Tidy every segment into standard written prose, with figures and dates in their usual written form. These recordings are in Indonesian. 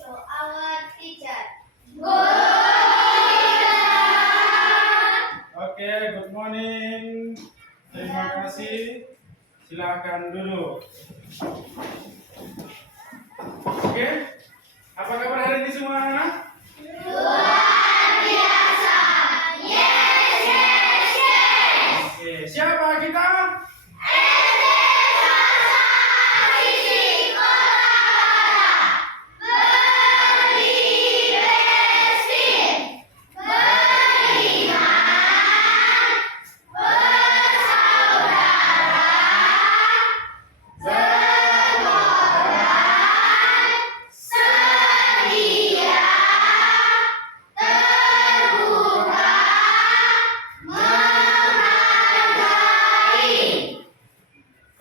to our teacher. Oke, good morning. Terima kasih. Silakan duduk. Oke, apa kabar hari ini semua anak? Luar biasa. Yes. Oke, siapa kita?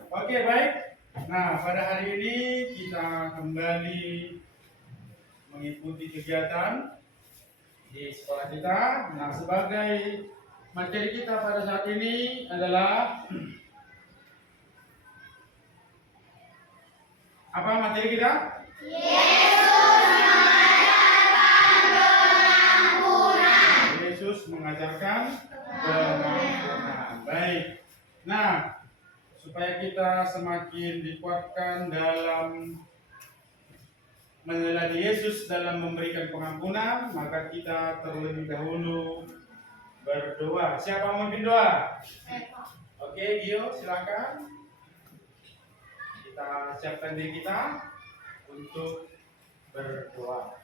Oke, baik. Nah, pada hari ini kita kembali mengikuti kegiatan di sekolah kita. Nah, sebagai materi kita pada saat ini adalah apa materi kita? Yesus mengajarkan pengampunan. Baik. Nah, supaya kita semakin dikuatkan dalam meneladani Yesus dalam memberikan pengampunan, maka kita terlebih dahulu berdoa. Siapa mau memimpin doa? Oke, Gio, silakan. Kita siapkan diri kita untuk berdoa.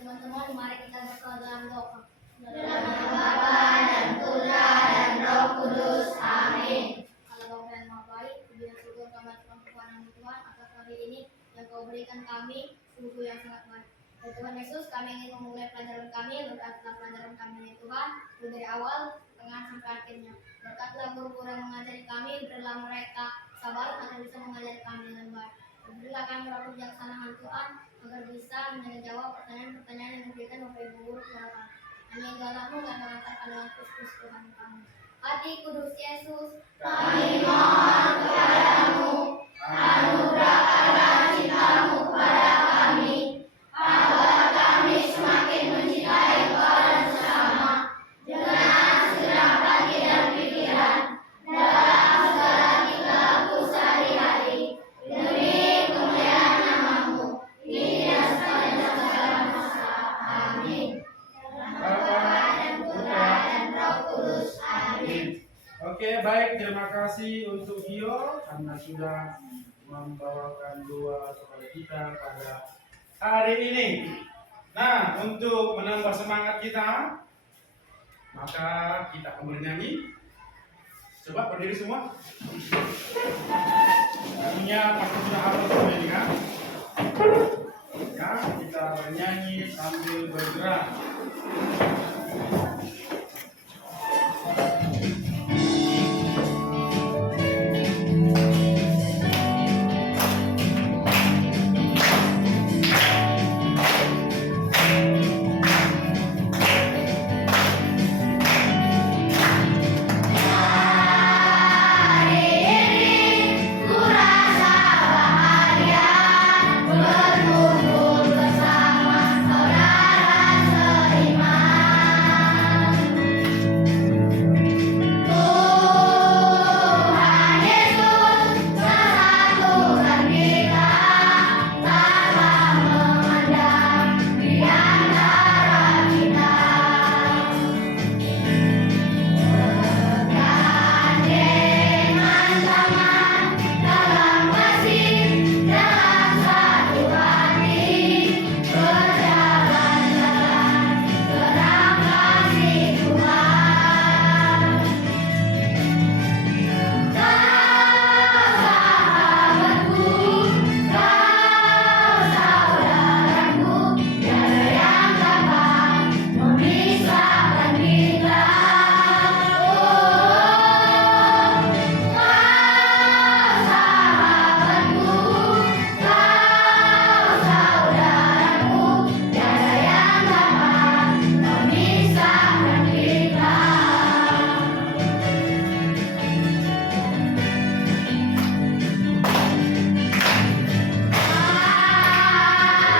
Teman-teman, mari kita berdoa dalam doa. Dalam nama Bapa dan Putra dan Roh Kudus. Amin. Allah Bapa yang Maha Baik, puji dan syukur kami atas Tuhan atas hari ini yang Kau berikan kami sungguh yang sangat baik. Ya Tuhan Yesus, kami ingin memulai pelajaran kami, berkatlah pelajaran kami ya Tuhan, mulai dari awal, tengah sampai akhirnya. Berkatlah guru-guru yang mengajari kami, berilah mereka sabar agar bisa mengajari kami dengan baik. Berilah kami roh kebijaksanaan Tuhan, agar bisa menjawab pertanyaan-pertanyaan yang diberikan Bapak Ibu guru kepada kami. Hanya galakmu dan mengantarkan dengan Kristus Tuhan kami. Hati kudus Yesus, Kami mohon kepadamu, anugerahkanlah cintamu kepada kami, agar kami semakin mencintai Kau dan sesama, dengan segenap hati dan pikiran, dalam segala tingkahku sehari-hari, demi kemuliaan nama-Mu, kini dan sepanjang segala masa. Amin. Bapa dan Putra dan Roh Kudus. Amin. Oke, baik. Terima kasih untuk Gio karena sudah membawakan doa kepada kita pada hari ini. Nah, untuk menambah semangat kita, maka kita akan bernyanyi. Coba berdiri semua. Lagunya pasti sudah hafal semua ini kan? Ya, kita bernyanyi sambil bergerak. Berkumpul bersama saudara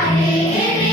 Hari ini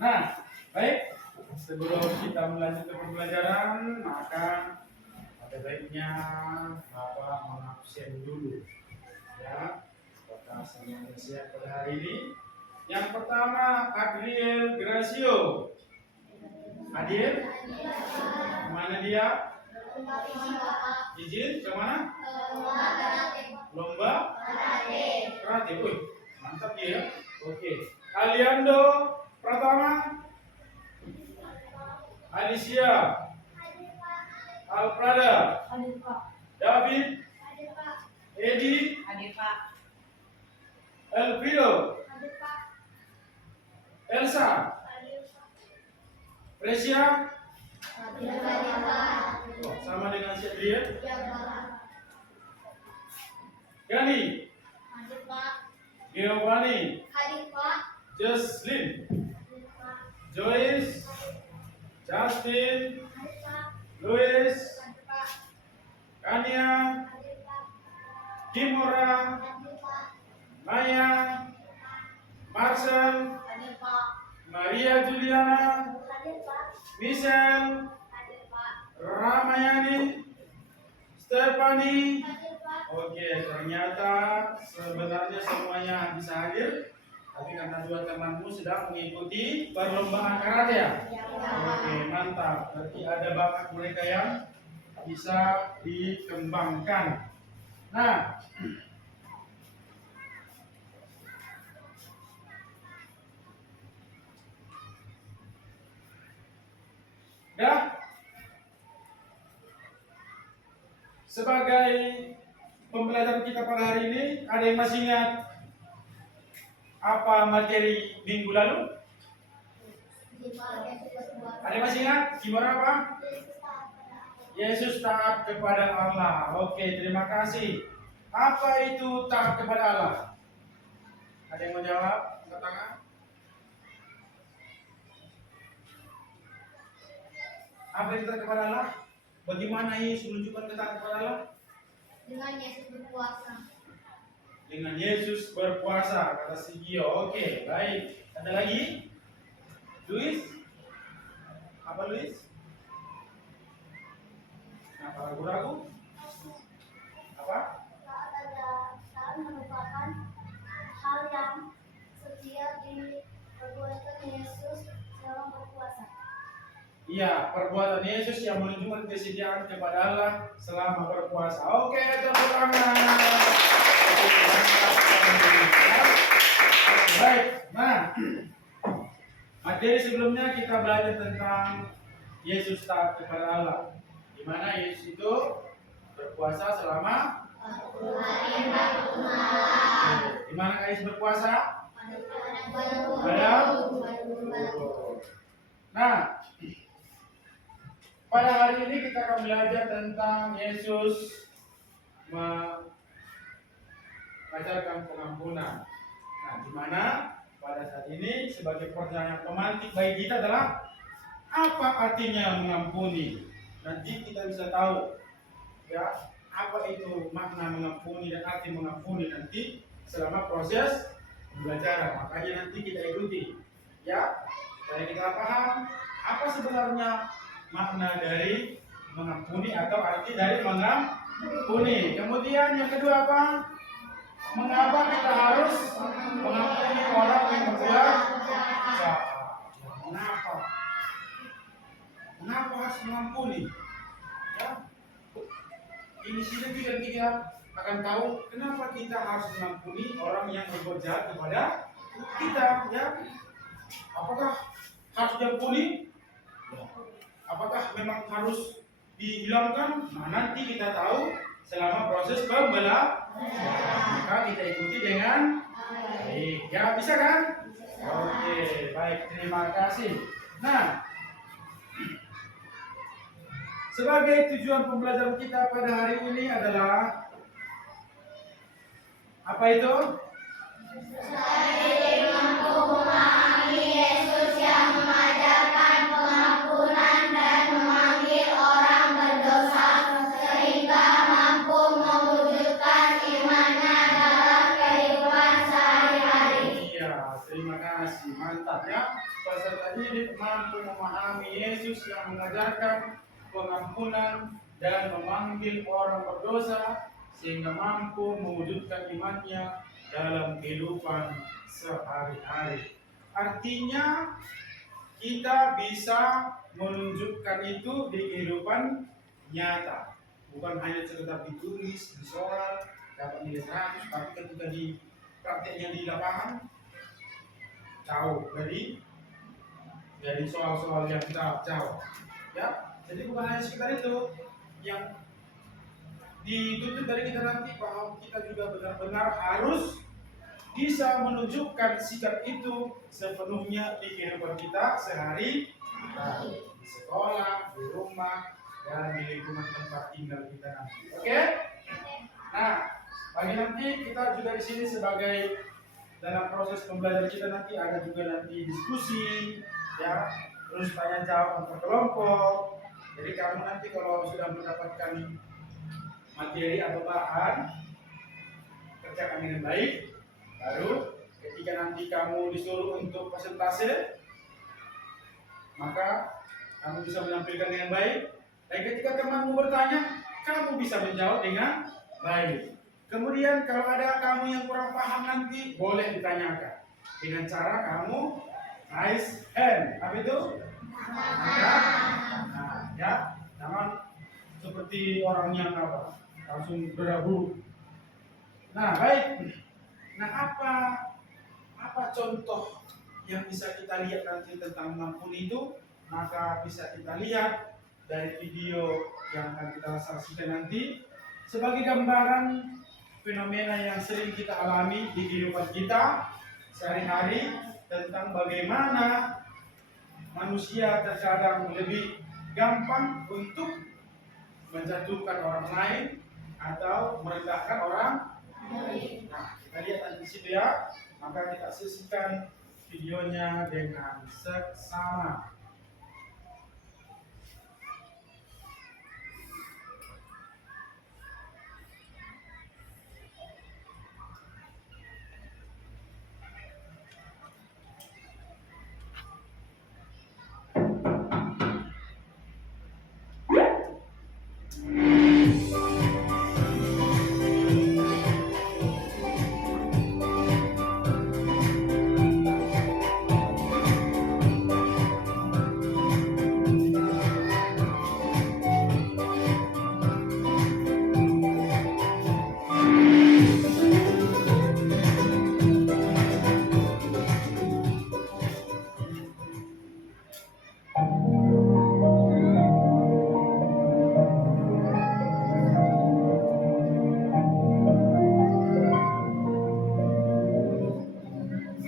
Nah, baik. Sebelum kita melanjutkan pembelajaran, maka ada baiknya Bapak mengabsen dulu. Ya, apakah semuanya siap pada hari ini? Yang pertama, Adriel Gracio. Adil, kemana dia? Izin kemana? Lomba karate. Wih, mantap dia. Oke. Aliando Pratama. Alicia. Alprada. David. Edi. Elviro. Elsa. Presia. Oh, sama dengan si Adrian. Gani. Giovanni. Jocelyn. Joyce. Justin. Louis. Kania. Kimora. Maya. Marcel. Maria Juliana. Michelle. Ramayani. Stephanie. Oke, ternyata sebenarnya semuanya bisa hadir, tapi karena dua temanmu sedang mengikuti perlombaan karate ya. Oke, mantap. Berarti ada bakat mereka yang bisa dikembangkan. Nah, dah. Sebagai pembelajaran kita pada hari ini, ada yang masih ingat apa materi minggu lalu? Ada yang masih ingat? Gimana apa? Yesus taat kepada Allah. Oke, terima kasih. Apa itu taat kepada Allah? Ada yang mau jawab? Angkat tangan. Apa itu taat kepada Allah? Bagaimana Yesus menunjukkan ketaatan kepada Allah? Dengan Yesus berpuasa. Dengan Yesus berpuasa, kata si Gio. Oke, baik. Ada lagi? Luis? Apa Luis? Kenapa ragu-ragu? Apa? Saat merupakan hal yang setia diperbuatkan Yesus selama berpuasa. Iya, perbuatan Yesus yang menunjukkan kesediaan kepada Allah selama berpuasa. Oke, tepuk tangan. Baik, nah, materi sebelumnya kita belajar tentang Yesus taat kepada Allah. Di mana Yesus itu berpuasa selama 40 hari 40 malam. Di mana Yesus berpuasa? Nah, pada hari ini kita akan belajar tentang Yesus mengajarkan pengampunan. Nah, di mana pada saat ini sebagai pertanyaan pemantik bagi kita adalah apa artinya mengampuni? Nanti kita bisa tahu ya apa itu makna mengampuni dan arti mengampuni nanti selama proses pembelajaran. Makanya nanti kita ikuti ya supaya kita paham apa sebenarnya makna dari mengampuni atau arti dari mengampuni. Kemudian yang kedua apa? Mengapa kita harus mengampuni orang yang berbuat jahat? Mengapa? Mengapa harus mengampuni? Ya. Ini sini kita akan tahu kenapa kita harus mengampuni orang yang berbuat jahat kepada kita. Ya. Apakah harus diampuni? Apakah memang harus dihilangkan? Nah, nanti kita tahu selama proses pembelajaran. Maka kita ikuti dengan baik. Ya, bisa kan? Oke, baik. Terima kasih. Nah, sebagai tujuan pembelajaran kita pada hari ini adalah apa itu? Saya mampu memahami Yesus yang mengajarkan pengampunan dan memanggil orang berdosa sehingga mampu mewujudkan imannya dalam kehidupan sehari-hari. Iya, terima kasih, mantap ya. Peserta didik mampu memahami Yesus yang mengajarkan pengampunan dan memanggil orang berdosa sehingga mampu mewujudkan imannya dalam kehidupan sehari-hari. Artinya kita bisa menunjukkan itu di kehidupan nyata, bukan hanya sekedar ditulis, disoal, dapat nilai 100, tapi ketika di prakteknya di lapangan jauh dari soal-soal yang kita jawab. Ya, jadi bukan hanya sekedar itu yang dituntut dari kita nanti, bahwa kita juga benar-benar harus bisa menunjukkan sikap itu sepenuhnya di kehidupan kita sehari-hari, di sekolah, di rumah, dan di lingkungan tempat tinggal kita nanti. Oke? Nah, bagi nanti kita juga di sini sebagai dalam proses pembelajaran kita nanti ada juga nanti diskusi, ya, terus tanya jawab antar kelompok. Jadi kamu nanti kalau sudah mendapatkan materi atau bahan, kerjakan dengan baik. Lalu ketika nanti kamu disuruh untuk presentase, maka kamu bisa menampilkan dengan baik. Dan ketika temanmu bertanya, kamu bisa menjawab dengan baik. Kemudian kalau ada kamu yang kurang paham nanti, boleh ditanyakan dengan cara kamu raise hand. Apa itu? Nah, ya, jangan seperti orang yang langsung berdahulu. Nah, baik. Nah, apa contoh yang bisa kita lihat nanti tentang mengampuni itu? Maka bisa kita lihat dari video yang akan kita saksikan nanti sebagai gambaran fenomena yang sering kita alami di kehidupan kita sehari-hari tentang bagaimana manusia terkadang lebih gampang untuk menjatuhkan orang lain atau merendahkan orang lain. Nah, kita lihat nanti di situ ya. Maka kita saksikan videonya dengan seksama.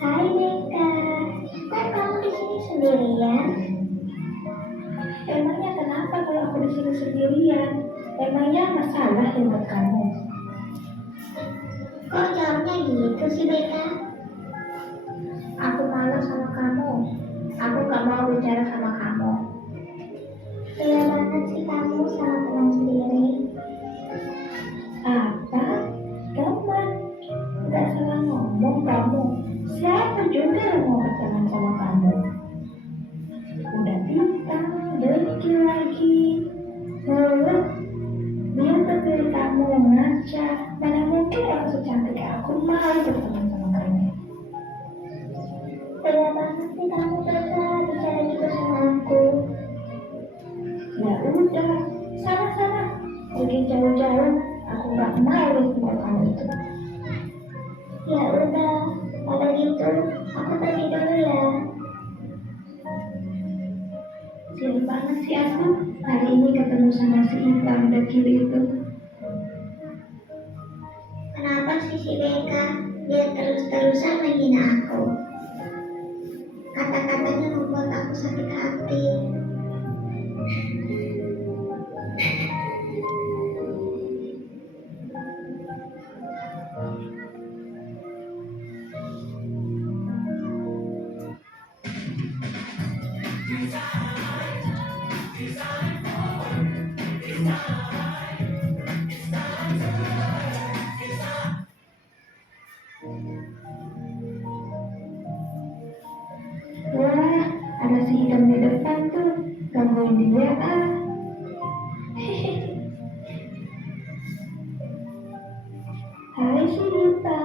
Hai Beka, kok kamu di sini sendirian? Emangnya kenapa kalau aku di sini sendirian? Emangnya masalah yang buat kamu? Kok jawabnya gitu sih Beka? Aku malu sama kamu. Aku gak mau bicara sama kamu. Gaya banget sih kamu sama teman sendiri. Apa? Teman? Gak salah ngomong kamu. Siapa juga yang mau berteman sama kamu? Udah bintang, dekil lagi. Biar terpilih kamu ngaca. Mana mungkin orang secantik aku mau berteman sama kamu. Gaya banget sih kamu Beka bicara gitu sama aku. Ya udah, sana-sana. Pergi jauh-jauh. Aku gak mau lihat muka kamu itu. Ya udah, kalau gitu aku pergi dulu ya. Sial banget sih aku hari ini ketemu sama si hitam dekil itu. Kenapa sih si Beka? Dia terus-terusan menghina aku. Kata-katanya membuat aku sakit hati. maafin dia ah. Hai Sinta,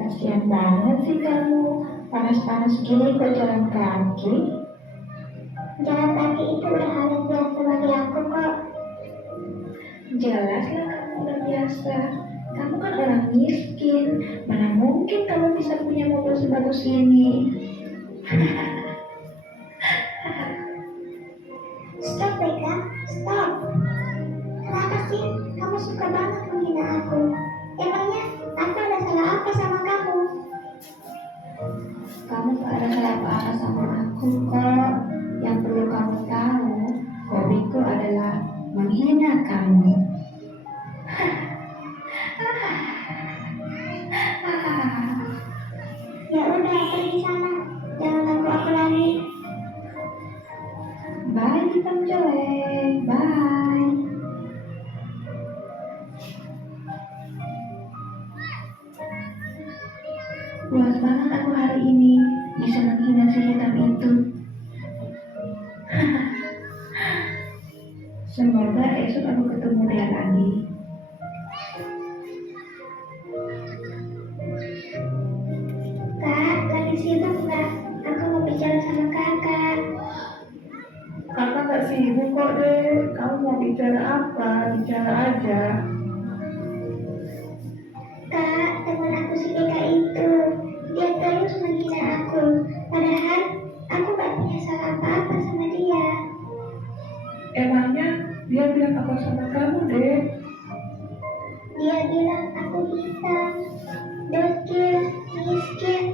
kasihan banget sih kamu. Panas-panas gini kok jalan kaki? Jalan kaki itu udah hal yang biasa bagi aku kok. Jelaslah kamu udah biasa. Kamu kan orang miskin. Mana mungkin kamu bisa punya mobil sebagus ini? Stop, Beka. Stop. Kenapa sih kamu suka banget menghina aku? Emangnya aku ada salah apa sama kamu? Kamu gak ada salah apa-apa sama aku kok. Yang perlu kamu tahu, hobiku adalah menghina kamu. Ya udah, pergi sana. Jangan ganggu aku lagi. Bye, hitam jelek. Bye. Puas banget aku hari ini bisa menghina si hitam itu. Semoga esok aku ketemu dia lagi. Kak, lagi sibuk nggak? Aku mau bicara sama kakak. Kakak nggak sibuk kok deh. Kamu mau bicara apa? Bicara aja. Kak, teman aku si Deka itu, dia terus menghina aku. Padahal aku gak punya salah apa-apa sama dia. Emangnya dia bilang apa sama kamu deh? Dia bilang aku hitam, dekil, miskin.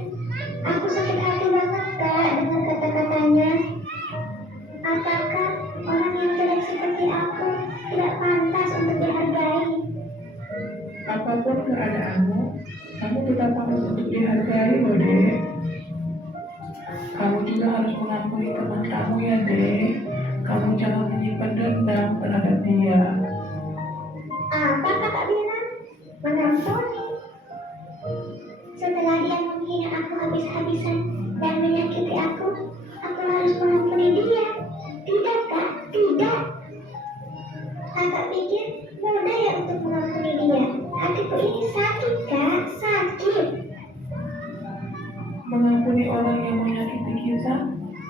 Aku sakit hati banget Kak dengan kata-katanya. Apakah orang yang jelek seperti aku tidak pantas untuk dihargai? Apapun keadaanmu, kamu tetap harus untuk dihargai loh deh. Kamu juga harus mengampuni teman kamu ya deh. Kamu jangan menyimpan dendam terhadap dia. Apa kakak bilang? Mengampuni. Setelah dia menghina aku habis-habisan dan menyakiti aku harus mengampuni dia. Tidak kak, tidak. Kakak pikir mudah ya untuk mengampuni dia? Hatiku ini sakit kak, sakit. Mengampuni orang yang menyakiti kita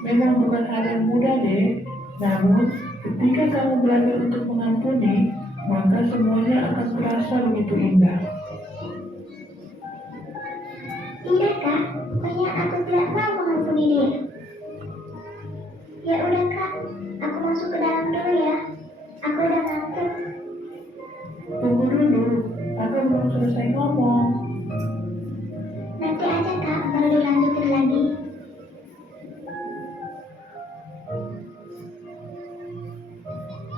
memang bukan hal yang mudah deh. Namun, ketika kamu belajar untuk mengampuni, maka semuanya akan terasa begitu indah. Tidak kak, pokoknya aku tidak mau mengampuni dia. Ya udah kak, aku masuk ke dalam dulu ya. Aku udah ngantuk. Tunggu dulu, aku belum selesai ngomong. Nanti aja kak, baru dilanjutin lagi.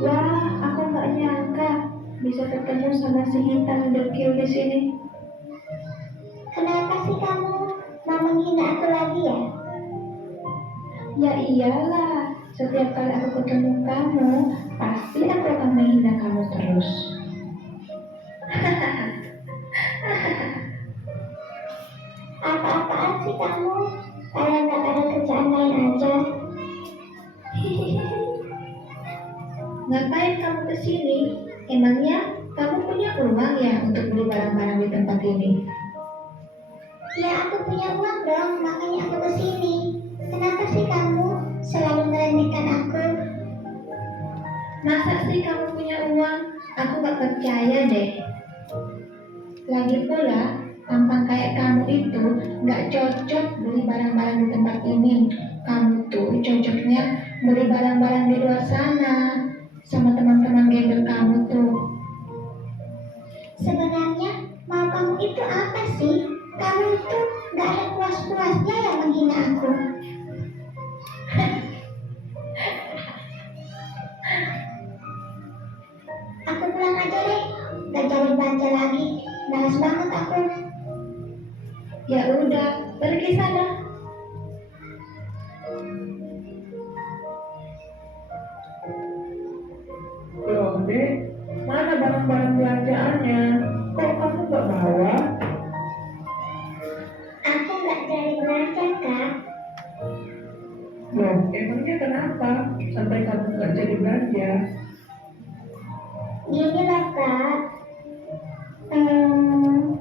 Wah, aku nggak nyangka bisa ketemu sama si hitam dekil di sini. Kenapa sih kamu mau menghina aku lagi ya? Ya iyalah, setiap kali aku ketemu kamu, pasti aku akan menghina kamu terus. Apa-apaan sih kamu? Kayak nggak ada kerjaan lain aja. Ngapain kamu kesini? Emangnya kamu punya uang ya untuk beli barang-barang di tempat ini? Ya aku punya uang dong, makanya aku kesini. Kenapa sih kamu selalu meremehkan aku? Masa sih kamu punya uang? Aku gak percaya deh. Lagi pula, tampang kayak kamu itu gak cocok beli barang-barang di tempat ini. Kamu tuh cocoknya beli barang-barang di luar sana sama teman-teman gembel kamu tuh. Sebenarnya mau kamu itu apa sih? Kamu itu gak ada puas-puasnya yang menghina aku. Aku pulang aja deh, gak jadi belanja lagi. Malas banget aku. Ya udah, pergi sana. Loh deh, mana barang-barang belanjaannya? Kok kamu nggak bawa? Aku gak jadi belanja kak. Loh, emangnya kenapa? Sampai kamu nggak jadi belanja? Gini lah kak, hmm,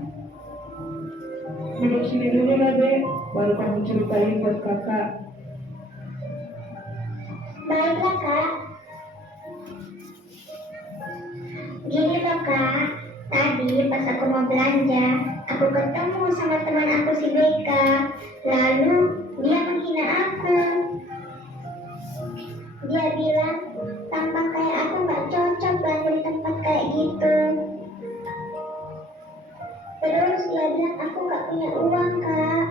Duduk sini dulu lah, Dek. Baru kamu ceritain buat kakak. baiklah kak. Gini loh kak, tadi pas aku mau belanja, aku ketemu sama teman aku si Beka. Lalu dia menghina aku. Dia bilang tampak kayak aku nggak cocok belanja di tempat kayak gitu. Terus dia bilang aku nggak punya uang kak.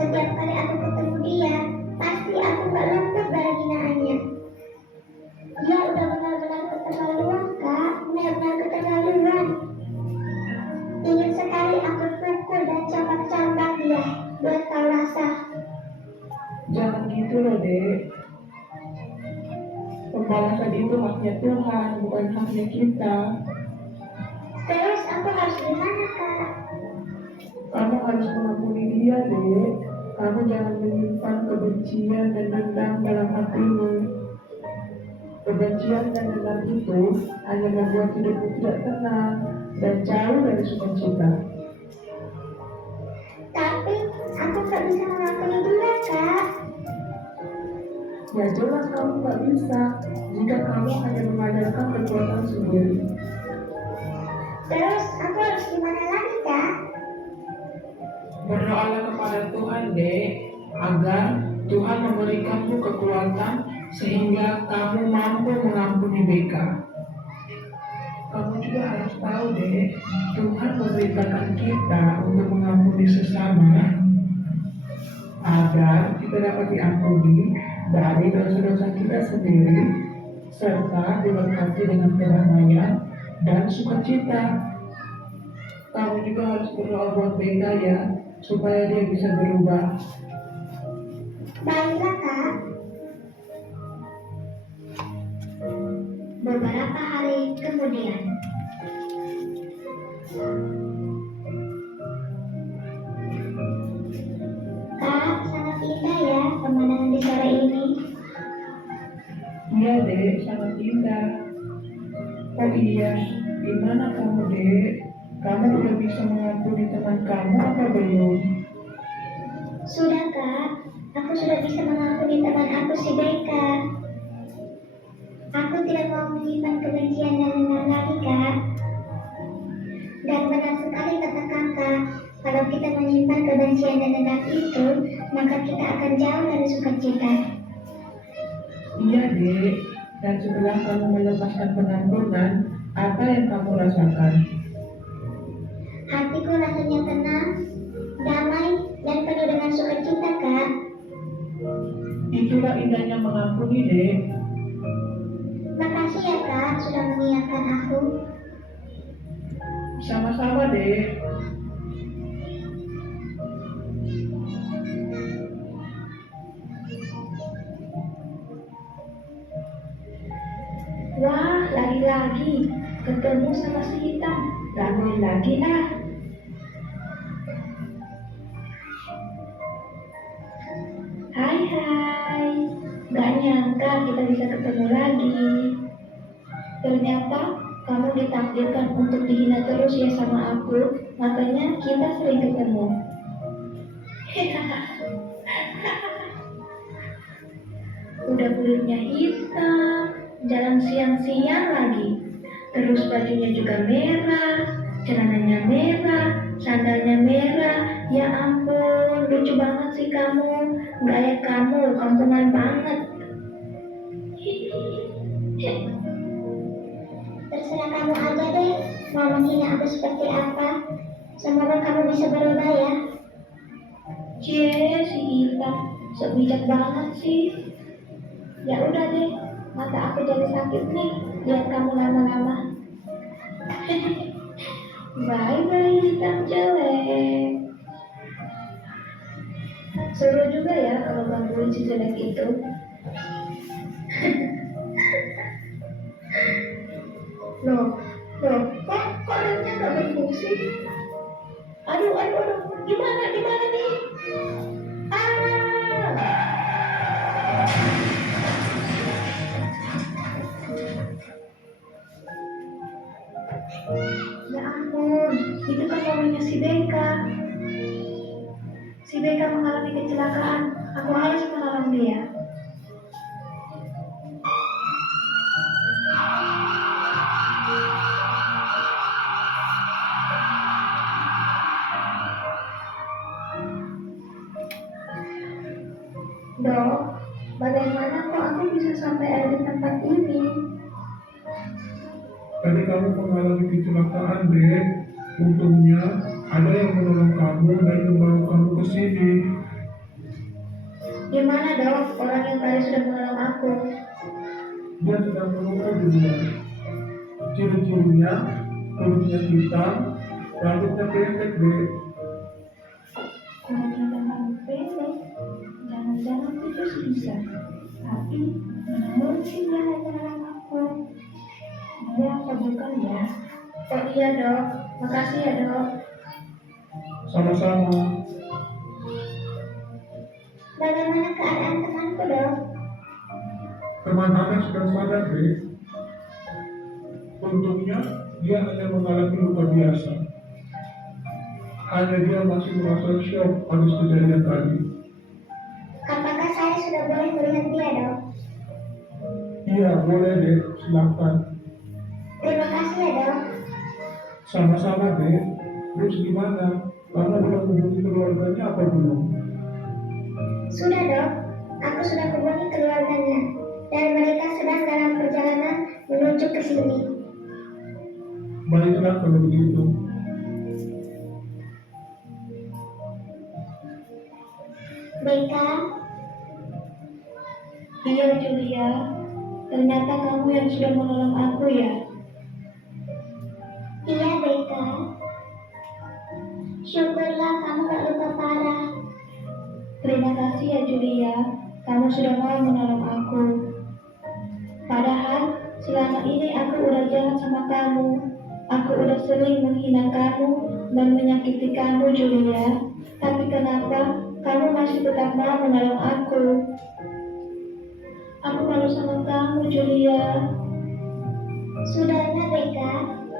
Setiap kali aku ketemu dia, pasti aku nggak luput dari hinaannya. Dia udah benar-benar keterlaluan kak, benar-benar keterlaluan. Ingin sekali aku pukul dan campak-campak dia buat tahu rasa. Jangan gitu loh, Dek. Pembalasan itu haknya Tuhan, bukan haknya kita. Terus aku harus gimana kak? Kamu harus mengampuni dia, Dek. Kamu jangan menyimpan kebencian dan dendam dalam hatimu. Kebencian dan dendam itu hanya membuat hidupmu tidak tenang dan jauh dari sukacita. Tapi aku nggak bisa mengampuni dia kak. Ya jelas kamu nggak bisa jika kamu hanya mengandalkan kekuatan sendiri. Terus aku harus gimana lagi kak? Berdoalah kepada Tuhan, Dek, agar Tuhan memberikanmu kekuatan sehingga kamu mampu mengampuni Beka. Kamu juga harus tahu, Dek, Tuhan memerintahkan kita untuk mengampuni sesama agar kita dapat diampuni dari dosa-dosa kita sendiri serta diberkati dengan kedamaian dan sukacita. Kamu juga harus berdoa buat Beka ya, supaya dia bisa berubah. Baiklah kak. Beberapa hari kemudian, kak, sangat indah ya pemandangan di sore ini. Iya, Dek, sangat indah. Oh iya, gimana kamu, Dek? Kamu udah bisa mengampuni teman kamu apa belum? Sudah kak, aku sudah bisa mengampuni teman aku si Beka. Aku tidak mau menyimpan kebencian dan dendam lagi kak. Dan benar sekali kata kakak, kalau kita menyimpan kebencian dan dendam itu, maka kita akan jauh dari sukacita. Iya, Dek. Dan setelah kamu melepaskan pengampunan, apa yang kamu rasakan? Hatiku rasanya tenang, damai, dan penuh dengan sukacita kak. Itulah indahnya mengampuni, Dek. Makasih ya kak sudah mengingatkan aku. Sama-sama, Dek. Wah, lagi-lagi ketemu sama si Hitam. Ramai lagi ah. Hai, gak nyangka kita bisa ketemu lagi. Ternyata kamu ditakdirkan untuk dihina terus ya sama aku, makanya kita sering ketemu. Udah kulitnya hitam, jalan siang-siang lagi. Terus bajunya juga merah, celananya merah, sandalnya merah. Ya ampun, lucu banget sih kamu. Gaya kamu kampungan banget. Terserah kamu aja deh, mau menghina aku seperti apa. Semoga kamu bisa berubah ya. Cie, si Ita, sok bijak banget sih. Ya udah deh, mata aku jadi sakit nih, lihat kamu lama-lama. Bye-bye hitam jelek. Seru juga ya kalau gangguin si jelek itu. Loh, kok remnya nggak berfungsi? Aduh, gimana nih? Ah, Dok, bagaimana kok aku bisa sampai ada di tempat ini? Tadi kamu mengalami kecelakaan, Dek. Untungnya ada yang menolong kamu dan membawa kamu ke sini. Gimana dok, orang yang tadi sudah menolong aku? Dia sedang menunggu di luar. Ciri-cirinya, kulitnya hitam, rambutnya pendek, Dek. Kulitnya memang pendek, jangan-jangan itu bisa. Tapi, mana mungkin dia yang menolong aku? Dia apa bukan ya? Oh iya dok, makasih ya dok. Sama-sama. Bagaimana keadaan temanku dok? Teman Anda sudah sadar, Dek. Untungnya, dia hanya mengalami luka biasa. Hanya dia masih merasa shock habis kejadian tadi. Apakah saya sudah boleh melihat dia dok? Iya, boleh, Dek. Silakan. Terima kasih ya dok. Sama-sama, Dek. Terus gimana? Kamu udah hubungi keluarganya apa belum? Sudah dok, aku sudah hubungi keluarganya dan mereka sedang dalam perjalanan menuju ke sini. Baiklah kalau begitu. Beka, iya Julia, ternyata kamu yang sudah menolong aku ya. Iya Beka, syukurlah kamu gak luka parah. Terima kasih ya Julia, kamu sudah mau menolong aku. Padahal selama ini aku udah jahat sama kamu. Aku udah sering menghina kamu dan menyakiti kamu Julia. Tapi kenapa kamu masih tetap mau menolong aku? Aku malu sama kamu Julia. Sudahlah Beka,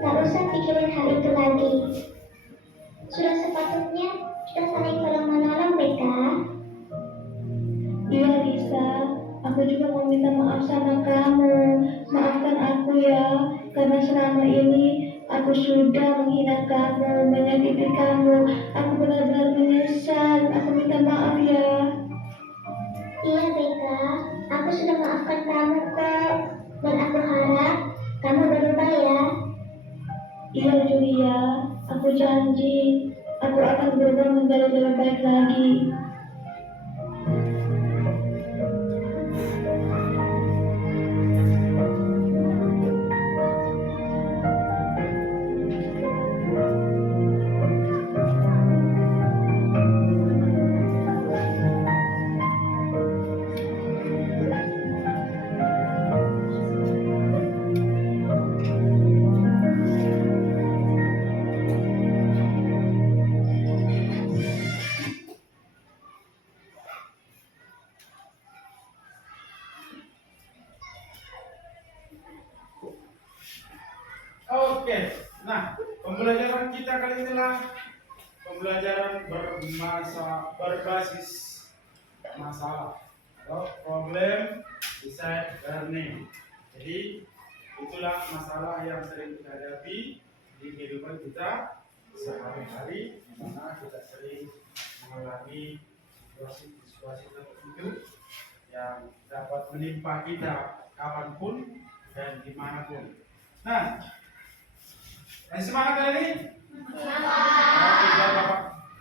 gak usah pikirin hal itu lagi. Sudah sepatutnya kita saling tolong menolong Beka. Iya Lisa, aku juga mau minta maaf sama kamu. Maafkan aku ya, karena selama ini aku sudah menghina kamu, menyakiti kamu. Aku benar-benar menyesal. Aku minta maaf ya. Iya Beka, aku sudah maafkan kamu kok. Dan aku harap kamu berubah ya. Iya Julia, aku janji. Aku akan berubah menjadi lebih baik lagi. Oke, nah pembelajaran kita kali ini adalah pembelajaran berbasis masalah atau problem based learning. Jadi itulah masalah yang sering kita hadapi di kehidupan kita sehari-hari, di mana kita sering mengalami situasi tertentu yang dapat menimpa kita kapanpun dan dimanapun. Nah, yang semangat kali ini? Semangat. Oke, biar Bapak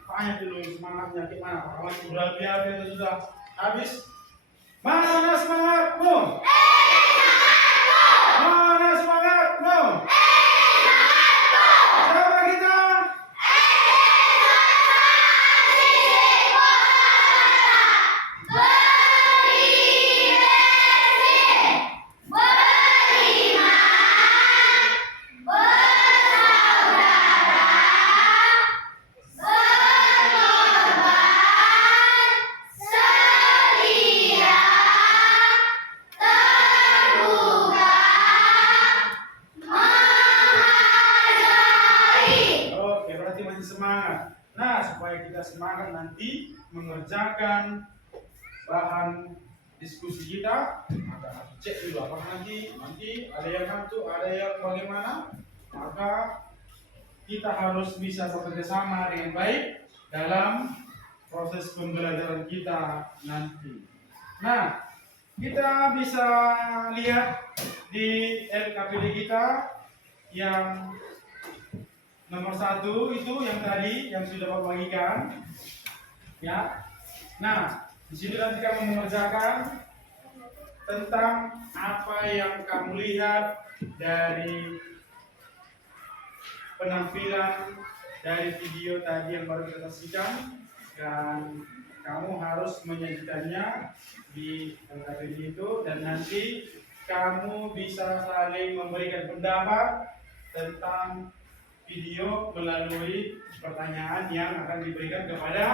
tanya dulu semangatnya gimana? Apakah masih berhati-hati atau sudah habis? Mana semangatmu? Mana semangatmu? Siapa kita? Oke, berarti masih semangat. Nah, supaya kita semangat nanti mengerjakan bahan diskusi kita, maka harus cek dulu apakah nanti ada yang ngantuk, ada yang bagaimana, maka kita harus bisa bekerja sama dengan baik dalam proses pembelajaran kita nanti. Nah, kita bisa lihat di LKPD kita yang nomor 1 itu yang tadi yang sudah Bapak bagikan, ya. Nah, di sini nanti kamu mengerjakan tentang apa yang kamu lihat dari penampilan dari video tadi yang baru kita saksikan, dan kamu harus menyajikannya di LKPD itu, dan nanti kamu bisa saling memberikan pendapat tentang video melalui pertanyaan yang akan diberikan kepada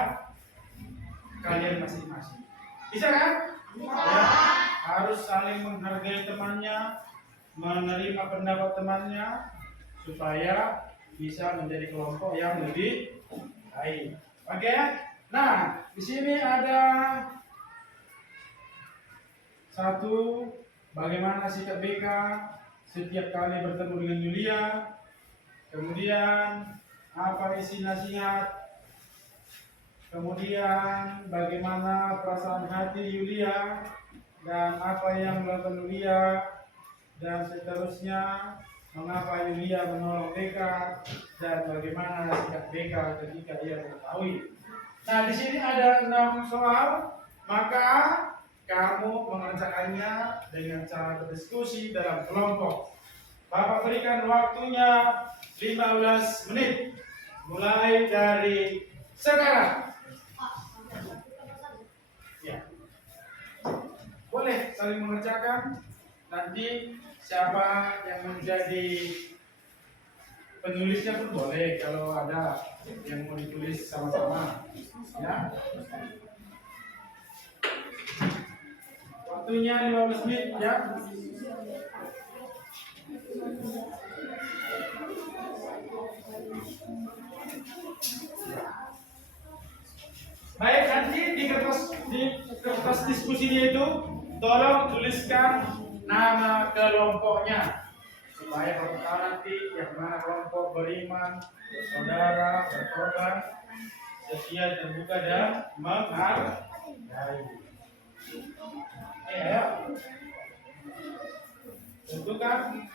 kalian masing-masing. Bisa kan? Ya, harus saling menghargai temannya, menerima pendapat temannya, supaya bisa menjadi kelompok yang lebih baik. Oke? Nah, di sini ada 1, bagaimana sikap BK setiap kali bertemu dengan Yulia. Kemudian apa isi nasihat. Kemudian bagaimana perasaan hati Yulia dan apa yang melakukan Yulia, dan seterusnya mengapa Yulia menolong BK dan bagaimana sikap BK ketika ia mengetahui. Nah, di sini ada 6 soal, maka kamu mengerjakannya dengan cara berdiskusi dalam kelompok. Bapak berikan waktunya 15 menit mulai dari sekarang. Ya. Boleh saling mengerjakan. Nanti siapa yang menjadi penulisnya pun boleh, kalau ada yang mau ditulis sama-sama. Ya. Waktunya 15 menit ya. Baik, nanti di kertas diskusinya itu tolong tuliskan nama kelompoknya, supaya kamu tahu nanti yang mana kelompok beriman, bersaudara, berkorban, setia, terbuka, dan menghargai. Ayo, tentukan.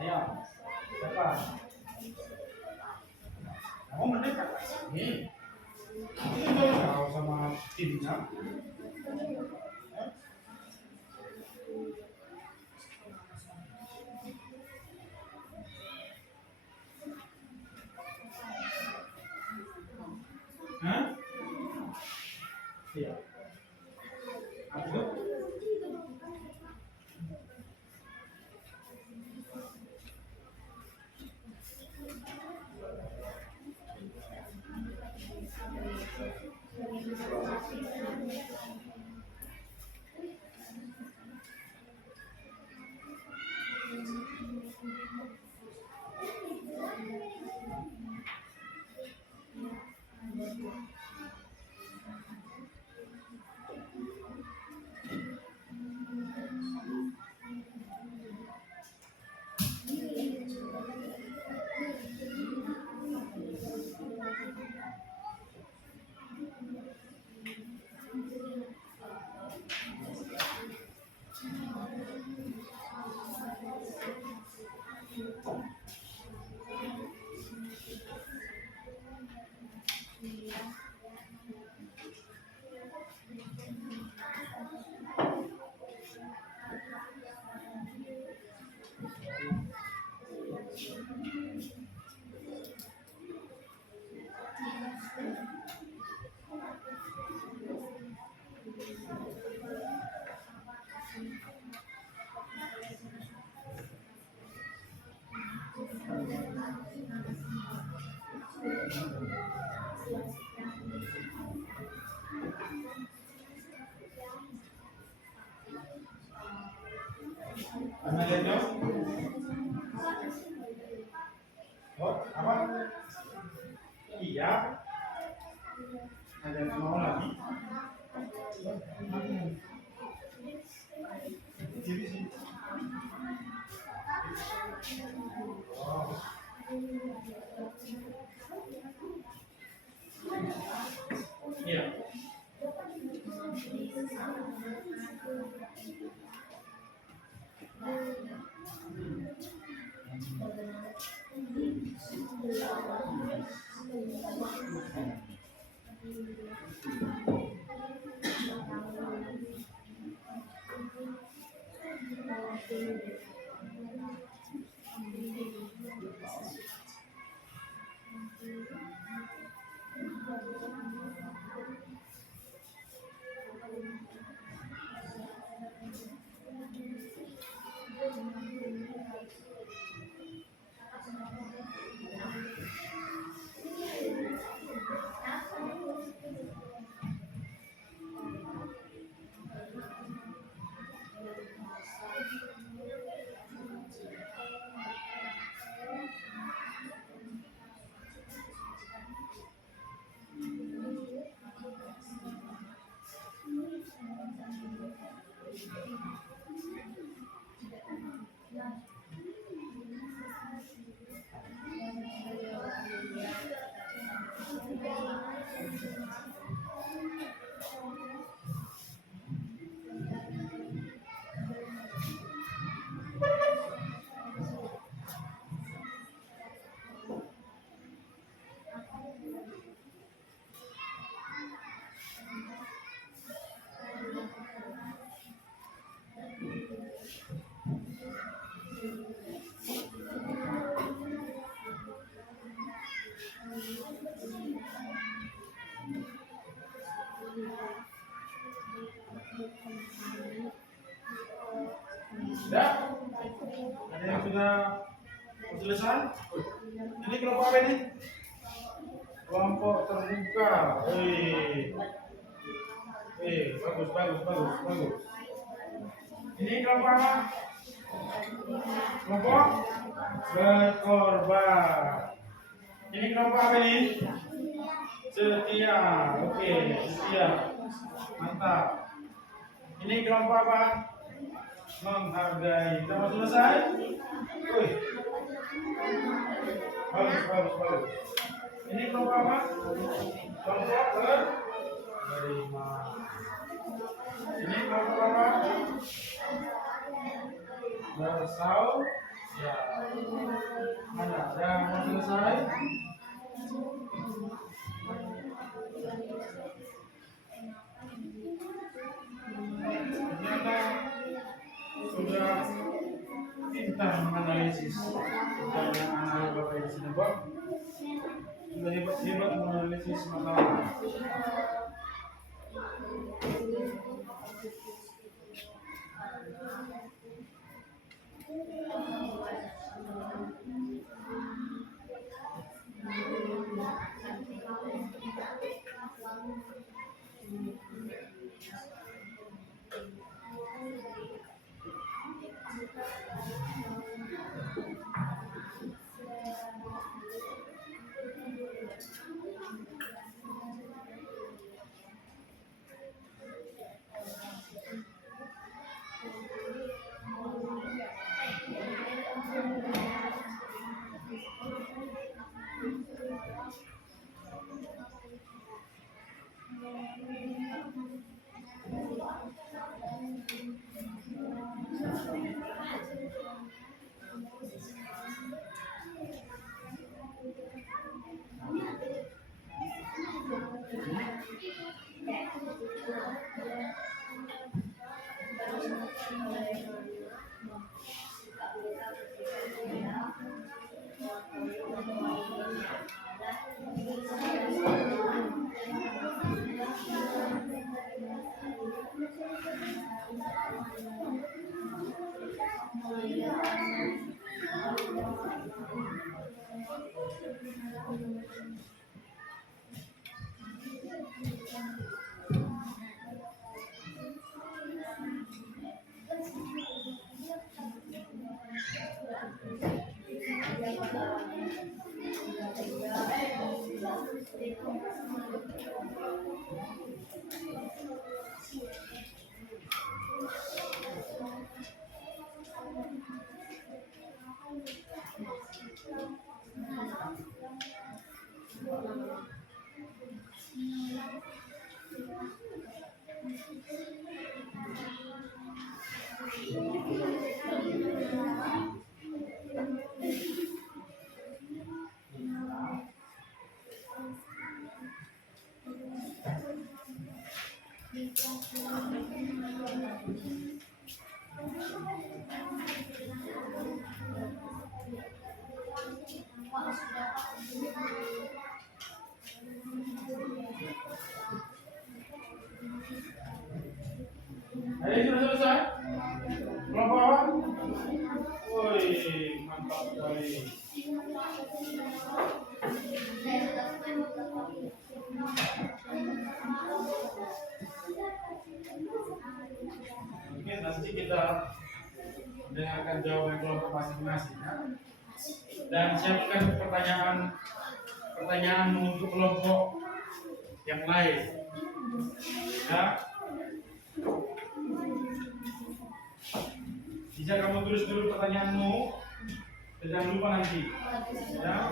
Ayo, siapa? Kamu mendekat ke sini. Ini baru tahu sama timnya. Hah? Iya. Aku? Mana lihat dong? Oh, apa? Iya. Ada yang mau lagi? Sudah? Ada yang sudah selesai? Ini kelompok apa ini? Kelompok terbuka. Bagus, bagus, bagus, bagus. Ini kelompok apa? Kelompok berkorban. Ini kelompok apa ini? Setia. Oke, setia. Mantap. Ini kelompok apa? Menghargai. Sudah selesai? Wih. Bagus, bagus, bagus. Ini kelompok apa? Kelompok berterima. Ini kelompok apa? Bersaudara. Mana? Sudah mau selesai? Ternyata sudah pintar menganalisis pertanyaan anak bapak di sini, Pak. Sudah hebat-hebat menganalisis masalah. Ada yang sudah selesai? Kelompok awal? Woi, mantap sekali. Mungkin nanti kita dengarkan jawaban kelompok masing-masing ya. Dan siapkan pertanyaan untuk kelompok yang lain. Ya. Bisa kamu tulis dulu pertanyaanmu, jangan lupa nanti. Ya.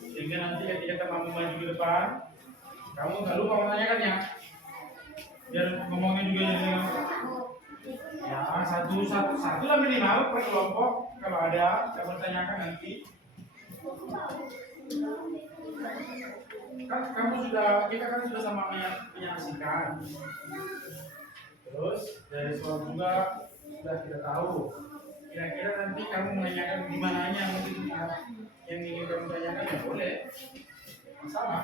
Sehingga nanti ketika kamu maju ke depan, kamu nggak lupa menanyakannya. Biar ngomongnya juga jadi ya satu lah minimal per kelompok. Kalau ada kamu tanyakan nanti. Kita kan sudah sama menyaksikan. Terus dari soal juga sudah kita tahu. Kira-kira nanti kamu menanyakan di mananya mungkin yang ingin kamu tanyakan ya boleh. Sama.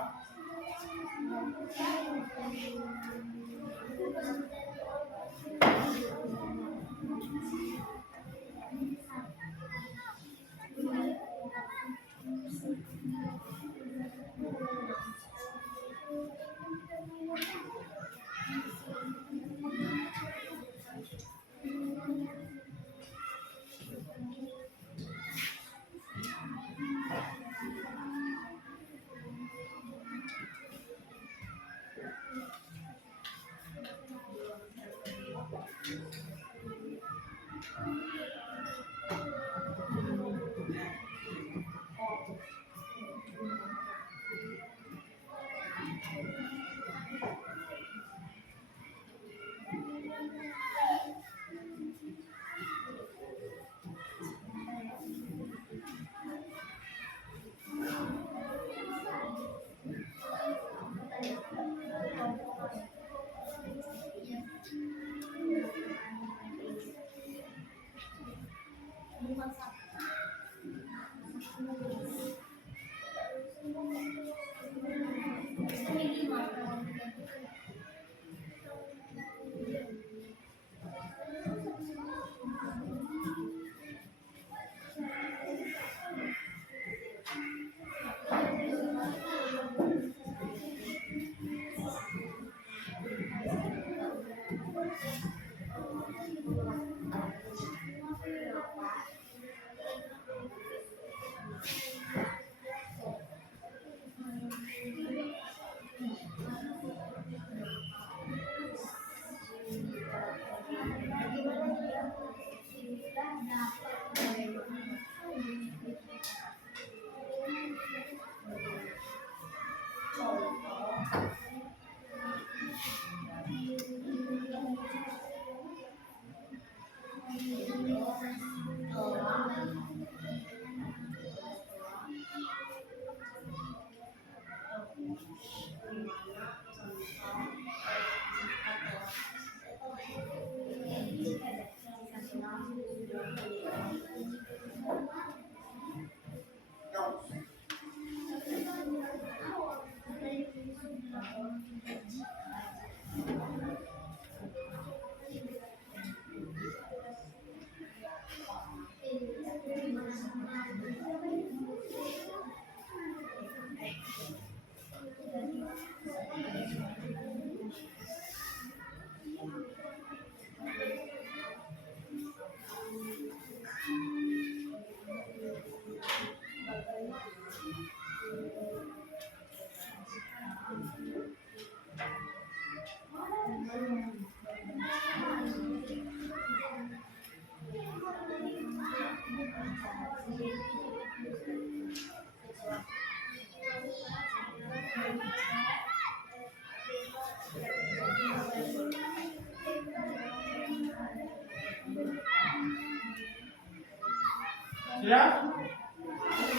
Sudah?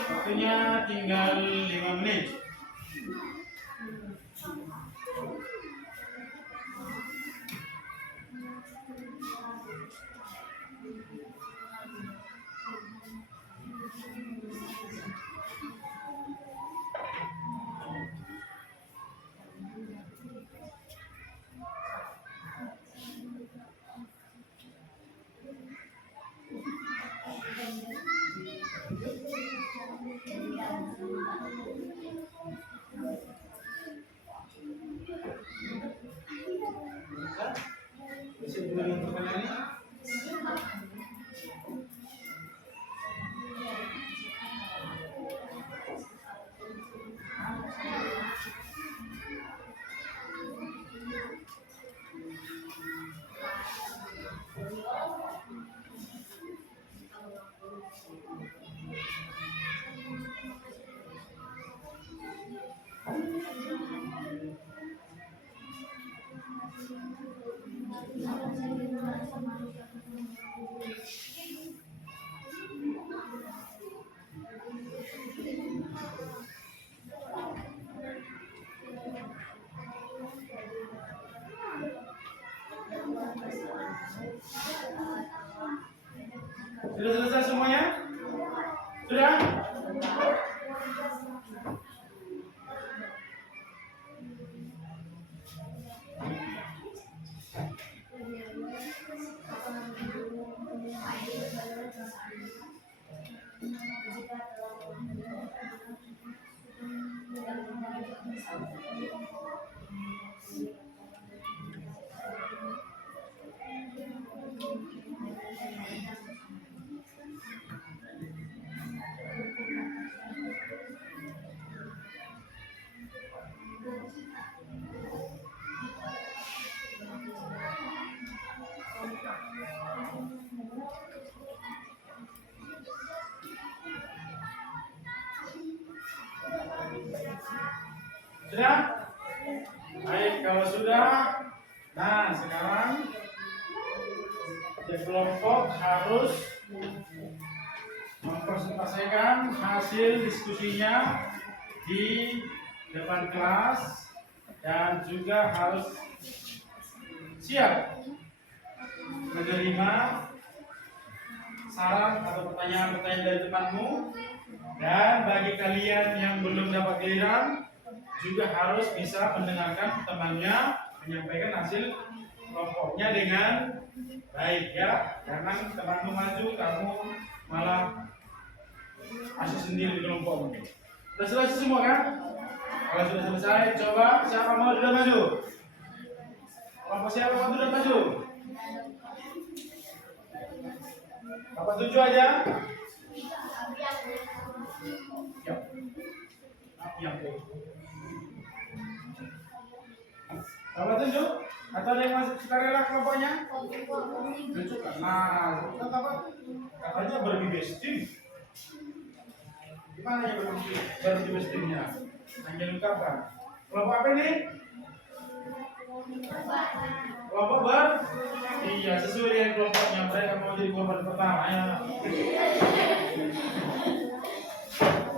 Waktunya tinggal 5 menit. Bisa dulu untuk pertanyaannya? Sudah selesai semuanya? Sudah? Sudah? Baik, kalau sudah, nah sekarang kelompok harus mempresentasikan hasil diskusinya di depan kelas dan juga harus siap menerima saran atau pertanyaan-pertanyaan dari temanmu. Dan bagi kalian yang belum dapat giliran juga harus bisa mendengarkan temannya menyampaikan hasil kelompoknya dengan baik ya. Jangan temanmu maju, kamu malah asik sendiri di kelompokmu. Sudah selesai semua kan? Kalau sudah selesai, coba siapa mau sudah maju? Kelompok siapa mau sudah maju? Bapak 7 aja. Siap. Yang Bapak 7 atau ada yang masih sukarela kelompoknya? Tunjukkan. Nah, katanya berbibestim. Gimana ya berbibestimnya? Hanya ungkapkan. Kelompok apa ini? Kelompok iya, sesuai dengan kelompoknya. Mereka mau jadi korban pertama ya.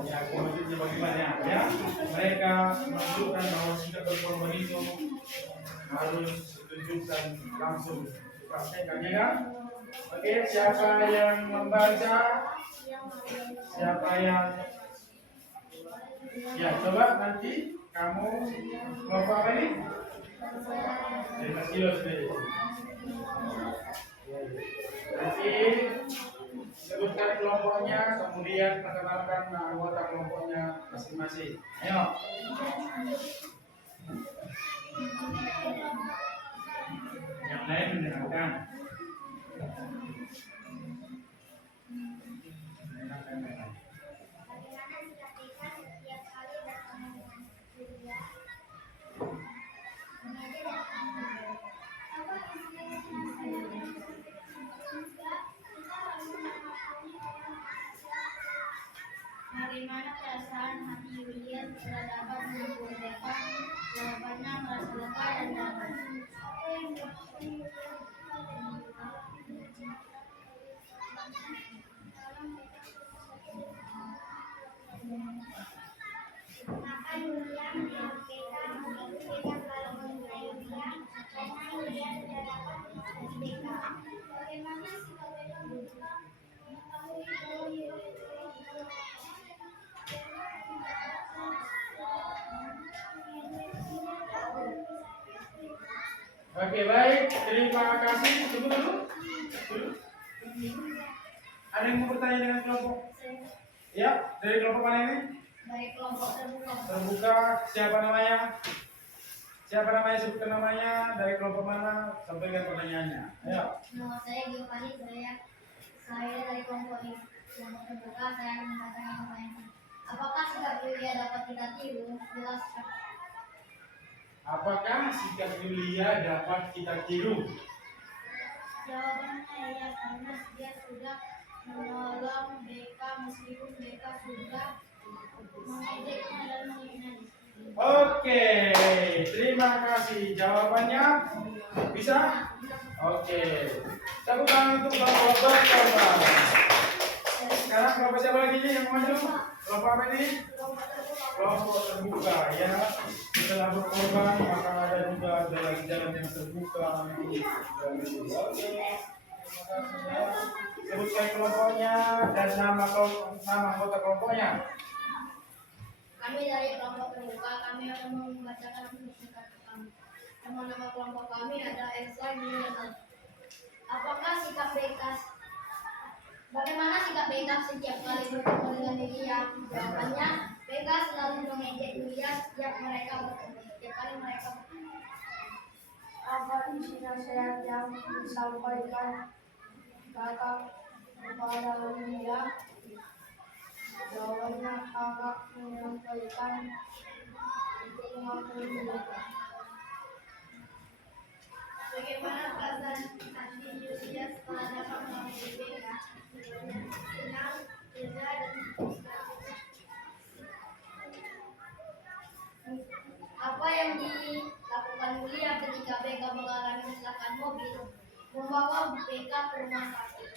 Ya, maksudnya bagaimana ya? Mereka menunjukkan bahwa sikap berkorban itu harus ditunjukkan langsung dipraktekkannya kan? Oke, siapa yang membaca? Siapa yang ya, coba nanti kamu kelompok apa ini? Terima kasih. Nanti sebutkan kelompoknya, kemudian perkenalkan anggota kelompoknya masing-masing. Ayo. Yang lain mendengarkan. Bagaimana perasaan hati William setelah dapat memperolehkan jawabannya merasa lega dan damai. Oke, baik. Terima kasih. Tunggu dulu. Dulu. Ada yang mau bertanya dengan kelompok? Ya, dari kelompok mana ini? Dari kelompok terbuka. Terbuka. Siapa namanya? Siapa namanya? Sebutkan namanya. Dari kelompok mana? Sampaikan pertanyaannya. Ayo. Nama saya Giovanni, saya dari kelompok ini. Kelompok terbuka, saya akan membacakan pertanyaan. Apakah sikap Yulia dapat kita tiru? Jelaskan. Apakah sikap Yulia dapat kita tiru? Jawabannya ya, karena dia sudah menolong BK meskipun BK sudah mengejeknya dan menghinanya. Oke, terima kasih. Jawabannya bisa? Oke. Tepuk tangan untuk kelompok bercoba. Sekarang kelompok siapa lagi nih yang mau maju? Kelompok apa ini? Kelompok terbuka ya. Setelah berkorban maka ada juga jalan-jalan yang terbuka. Oke. Sebutkan kelompoknya dan nama anggota kelompoknya. Kami dari kelompok terbuka, kami akan membacakan singkat kami. Nama-nama kelompok kami ada Elsa Juliana. Apakah sikap BK? Bagaimana sikap BK setiap kali bertemu dengan Yulia? Jawabannya, BK selalu mengejek Yulia setiap mereka bertemu. Setiap kali mereka bertemu. Apa isi nasihat yang disampaikan kakak kepada Yulia? Jawabannya, kakak menyampaikan untuk mengakui mereka. Bagaimana perasaan hati Yulia setelah dapat mengakui BK? Senang, lega, dan apa yang dilakukan Yulia ketika BK mengalami kecelakaan mobil? Membawa BK ke rumah sakit.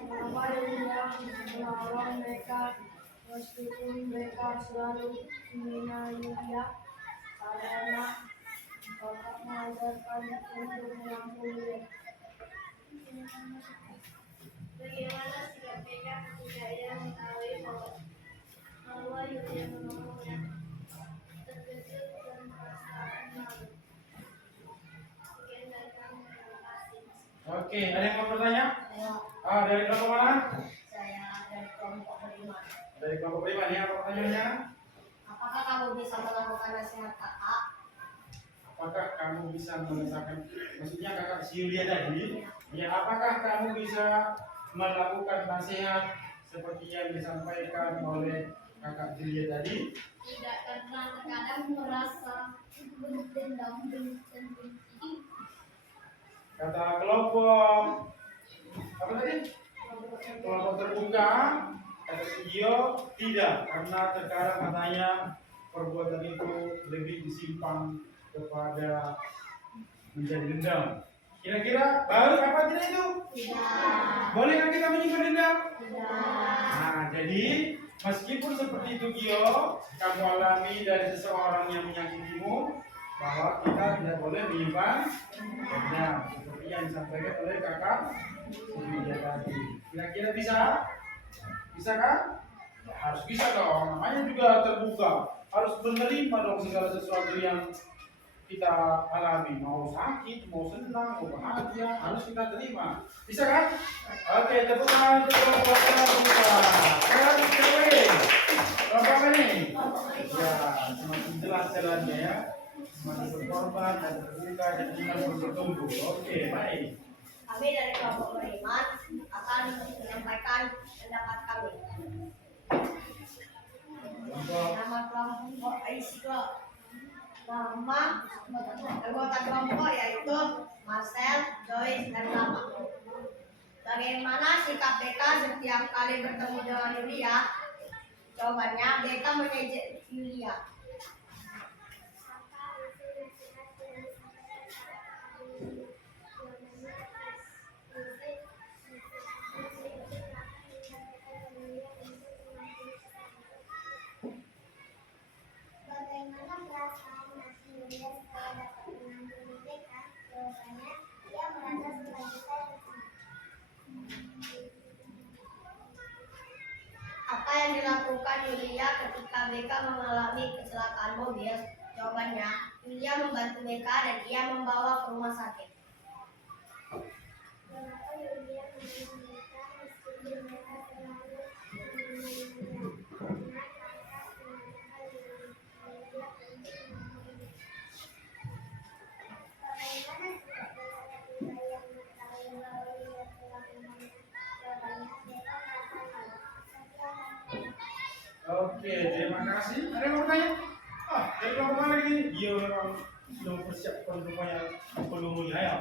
Mengapa Yulia menolong mereka meskipun mereka selalu menghina Yulia? Karena kakak mengajarkan untuk mengampuni. Bagaimana sikap BK ketika ia mengetahui bahwa Yulia menolongnya? Terkejut dan perasaan malu. Sekian dari kami, terima kasih. Oke, ada yang mau bertanya? Dari kelompok mana? Saya dari kelompok berlima. Dari kelompok prima ya, apa pertanyaannya? Apakah kamu bisa melakukan nasihat kakak? Apakah kamu bisa merasakan, maksudnya kakak si Yulia tadi, ya apakah kamu bisa melakukan nasihat seperti yang disampaikan oleh kakak Julia tadi? Tidak, karena terkadang merasa berdendam dan benci. Kata kelompok apa tadi? Kelompok terbuka, kata si Gio tidak, karena terkadang katanya perbuatan itu lebih disimpan kepada menjadi dendam. Kira-kira baik apa tidak itu? Tidak. Bolehkah kita menyimpan dendam? Tidak. Nah, jadi meskipun seperti itu Gio, kamu alami dari seseorang yang menyakitimu, bahwa kita tidak boleh menyimpan dendam, seperti yang disampaikan oleh kakak Julia tadi. Kira-kira bisa? Bisa kan? Ya, harus bisa dong. Namanya juga terbuka. Harus menerima dong segala sesuatu yang kita alami, mau sakit, mau senang, mau bahagia, harus kita terima. Bisa kan? Oke, tepuk tangan untuk kelompok terbuka. Sekarang cewek, kelompok apa nih? Ya, semakin jelas jalannya ya. Semakin berkorban dan terbuka dan iman bertumbuh. Oke, baik. Kami dari kelompok beriman akan menyampaikan pendapat kami. Kelompok Nama kelompok nama anggota kelompok yaitu Marcel, Joyce, dan Lama. Bagaimana sikap BK setiap kali bertemu dengan Yulia? Jawabannya, BK mengejek Yulia. Bagaimana perasaan hati Yulia setelah dapat mengampuni BK? Jawabannya, ia merasa sukacita dan senang. Apa yang dilakukan Yulia ketika BK mengalami kecelakaan mobil? Jawabannya, Yulia membantu BK dan ia membawa ke rumah sakit. Kenapa Yulia membantu mereka meskipun mereka selalu menemaninya? Karena kakak menanyakan Yulia untuk menemani. Bagaimana sikap Beka ketika yang mengetahui bahwa Yulia telah menemani? Jawabannya, Beka merasa malu. Sekian. Oke, terima kasih. Ada yang mau bertanya? Dari kelompok mana lagi? Dia memang sudah mempersiapkan rupanya pelulunya ya.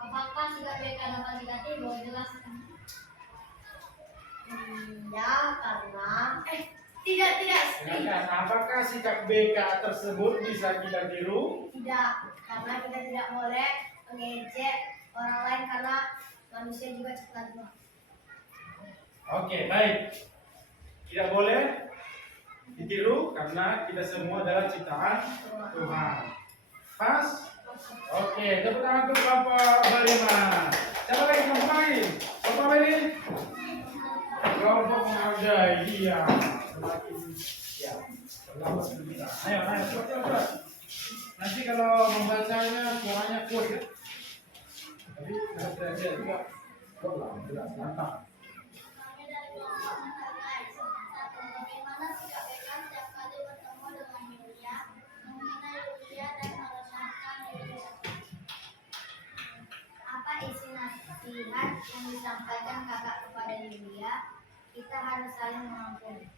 Apakah sikap BK dapat dilatih? Boleh jelaskan. Ya, karena tidak. Silakan. Apakah sikap BK tersebut bisa kita tiru? Tidak, karena kita tidak boleh mengejek orang lain karena manusia juga cepat lupa. Oke, baik. Tidak boleh ditiru karena kita semua adalah ciptaan Tuhan. Pas? Oke, tepuk tangan untuk Bapak Baliman. Siapa lagi kelompok lain? Bapak Bali? Kelompok menghargai dia. Semakin ya. Selamat kita. Ayo, cepat. Nanti kalau membacanya suaranya kuat ya. Tapi tidak juga. Jelas, mantap. Kami dari kelompok menghargai. Satu, bagaimana sikap BK setiap kali bertemu dengan Yulia, menghina Yulia dan merendahkan Yulia. Apa isi nasihat yang disampaikan kakak kepada Yulia? Kita harus saling mengampuni.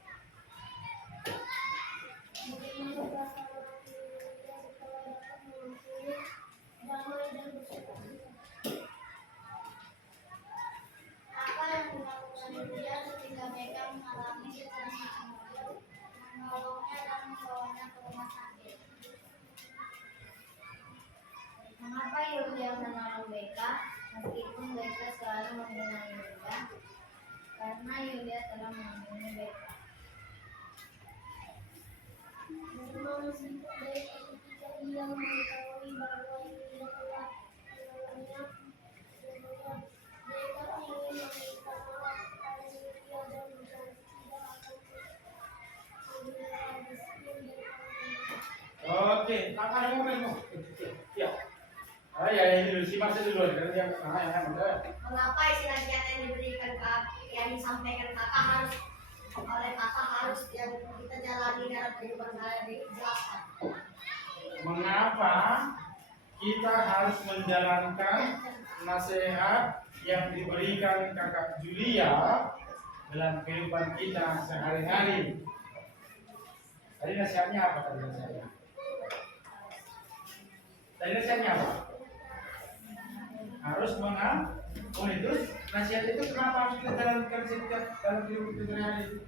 Bagaimana perasaan Yulia setelah dapat mengampuni, damai dan bersuka-cita? Apa yang dilakukan Yulia ketika BK mengalami kecelakaan mobil, menolongnya dan membawanya ke rumah sakit? Mengapa Yulia menolong BK meskipun BK selalu menghina Yulia? Karena Yulia telah mengampuni BK. Bagaimana sikap Beka ketika ia mengetahui bahwa Yulia telah menolongnya? Sebenarnya Beka ingin meminta maaf kepada Yulia dan berjanji tidak akan menghina miskin dan orang. Oke, apa yang mau? Ya. Ya ini dulu simak dulu karena dia yang Mengapa isi nasihat yang diberikan yang disampaikan kakak harus oleh kakak harus yang kita jalani dalam kehidupan saya dijelaskan. Mengapa kita harus menjalankan nasihat yang diberikan kakak Julia dalam kehidupan kita sehari-hari? Tadi nasihatnya apa tadi nasihatnya? Tadi nasihatnya apa? Harus mengampuni. Terus nasihat itu kenapa harus kita jalankan setiap dalam kehidupan kita sehari-hari?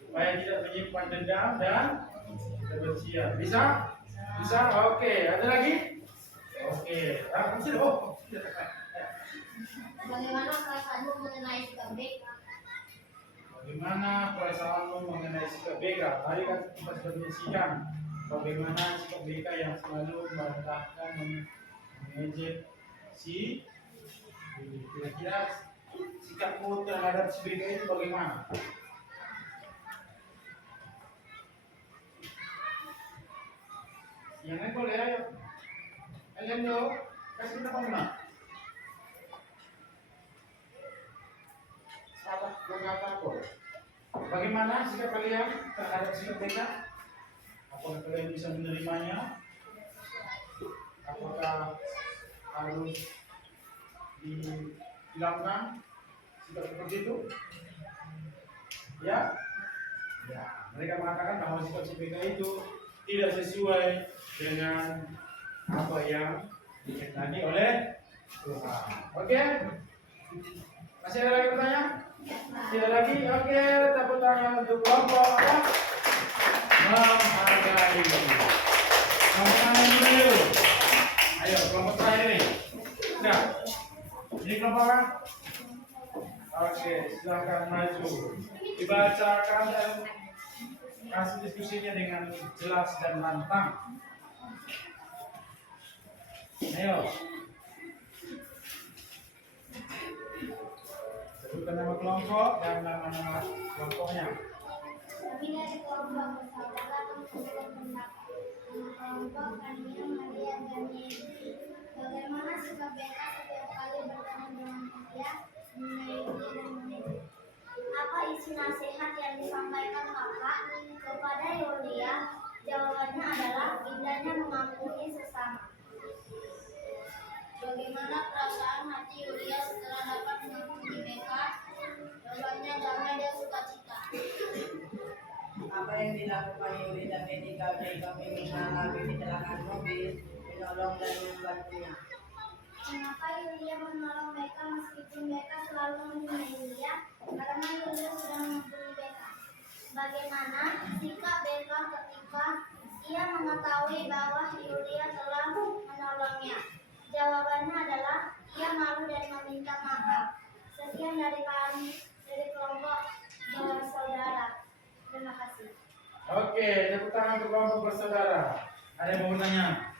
Supaya tidak menyimpan dendam dan kebencian. Bisa? Bisa? Oke. Ada lagi? Oke. Bagaimana perasaanmu mengenai sikap BK? Bagaimana perasaanmu mengenai sikap BK? Tadi kan kita sudah menyaksikan bagaimana sikap BK yang selalu merendahkan, mengejek si. Kira-kira sikapmu terhadap si BK itu bagaimana? Yang lain boleh ayo. Kalian dong, kasih kita mana? Salah, mengapa kok? Bagaimana sikap kalian terhadap sikap BK? Apakah kalian bisa menerimanya? Apakah harus dihilangkan sikap seperti itu? Ya? Ya, mereka mengatakan bahwa sikap si BK itu tidak sesuai dengan apa yang dikehendaki oleh Tuhan. Oke? Masih ada lagi pertanyaan? Tidak lagi? Oke, tepuk tangan untuk kelompok apa? Menghargai. Kelompok mana dulu? Ayo, kelompok terakhir ini. Sudah. Ini kelompok apa? Oke, silakan maju. Dibacakan dan kasih diskusinya dengan jelas dan lantang. Ayo. Sebutkan nama kelompok dan nama-nama kelompoknya. Kami dari kelompok bersaudara mengumpulkan pendapat. Nama kelompok Kania, Maria, dan Yedi. Bagaimana sikap mereka setiap kali bertemu dengan dia mengenai dia dan Yedi? Apa isi nasihat yang disampaikan kakak kepada Yulia? Jawabannya adalah indahnya mengampuni sesama. Bagaimana perasaan hati Yulia setelah dapat mengampuni mereka? Jawabannya damai dan sukacita. Apa yang dilakukan Yuli dan ketika kami mengalami kecelakaan mobil, menolong dan membantunya. Mengapa Yulia menolong mereka meskipun mereka selalu menghina Yulia? Karena Yulia sudah mengampuni mereka. Bagaimana sikap mereka ketika ia mengetahui bahwa Yulia telah menolongnya? Jawabannya adalah ia malu dan meminta maaf. Sekian dari kami dari kelompok bersaudara. Terima kasih. Oke, tepuk tangan untuk kelompok bersaudara. Ada yang mau bertanya?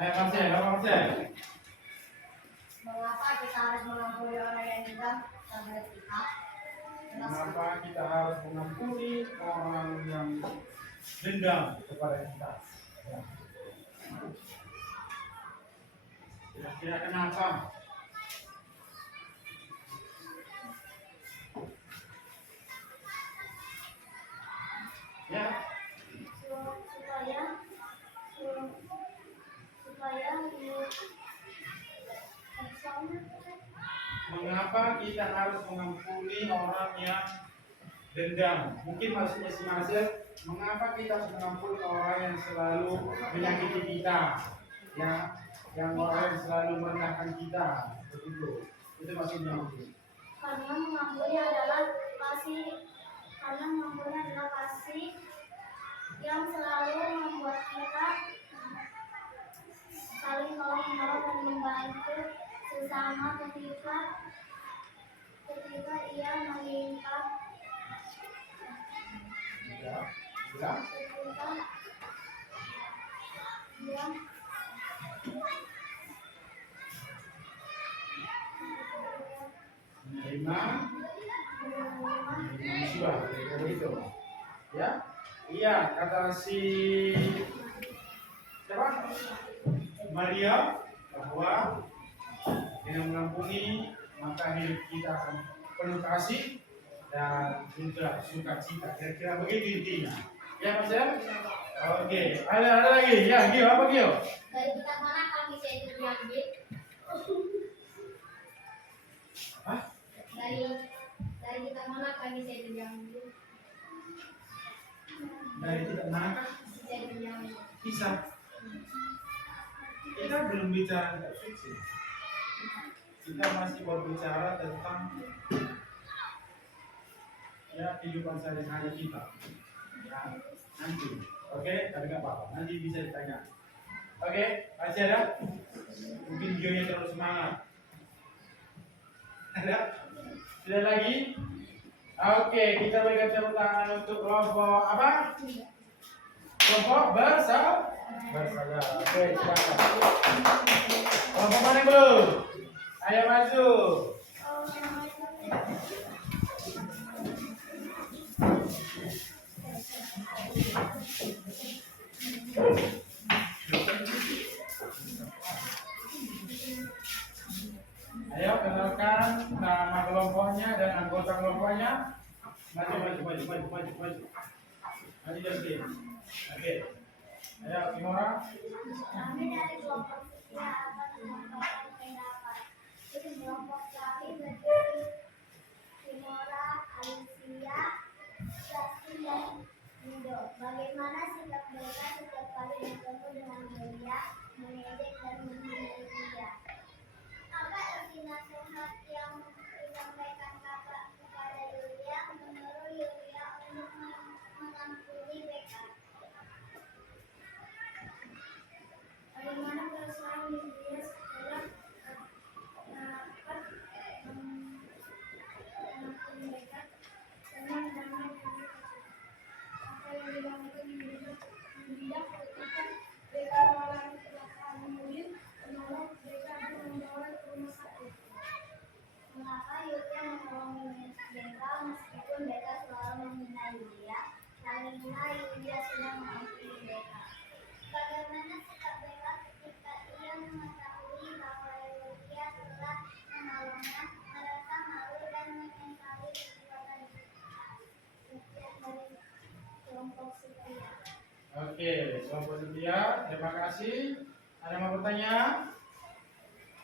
Ayo Marcel. Mengapa kita harus mengampuni orang yang dendam terhadap kita? Kenapa kita harus mengampuni orang yang dendam kepada kita? Ya. Kira-kira kenapa? Ya, mengapa kita harus mengampuni orang yang dendam? Mungkin maksudnya si Marcel, mengapa kita harus mengampuni orang yang selalu menyakiti kita, ya, yang orang yang selalu merendahkan kita, begitu. Itu maksudnya mungkin. Karena mengampuni adalah kasih yang selalu membuat kita saling tolong menolong dan membantu sesama ketika ia meminta Ya. ketika dia menerima musibah, begitu. Ya, iya kata si siapa? Maria bahwa dengan mengampuni maka hidup kita akan penuh kasih dan juga sukacita. Kira-kira begitu intinya. Ya Mas ya? Oke, ada lagi. Ya, Gio, apa Gio? dari kitab mana kami saya itu diambil? Hah? Dari kitab mana kami saya itu diambil? Dari kita mana? Saya itu diambil. Bisa. Kita belum bicara tentang fiksi. Kita masih berbicara tentang ya kehidupan sehari-hari kita. Ya, nanti. Oke, tapi nggak apa-apa. Nanti bisa ditanya. Oke, masih ada? Mungkin Gio-nya terlalu semangat. Ada? Sudah lagi? Oke, kita berikan tepuk tangan untuk kelompok apa? Kelompok bersaudara. Oke, silakan. Kelompok mana yang belum? Ayo maju. Ayo kenalkan nama kelompoknya dan anggota kelompoknya. Maju. Maju jadi. Oke. Ayo Kimora. Kami dari kelompok setia akan menyampaikan pendapat. Jadi kelompok kami berdiri Kimora, Alicia, Justin dan Indo. Bagaimana sikap mereka setiap kali bertemu dengan Yulia, mengejek dan menghina Yulia? Apa isi nasihat yang disampaikan kakak kepada Yulia menyuruh Yulia untuk mengampuni mereka? Bagaimana perasaan Yulia setelah dapat mengampuni mereka? Senang, damai, dan sukacita. Apa yang dilakukan Yulia ketika mereka mengalami kecelakaan mobil, menolong mereka dan membawa ke rumah sakit? Mengapa Yulia Karina Yulia sedang mengampuni mereka. Bagaimana sikap Bella ketika ia mengetahui bahwa Yulia telah menolongnya? Mereka malu dan menyesali perbuatan sekian dari kelompok setia. Oke, kelompok setia, terima kasih. Ada yang mau bertanya?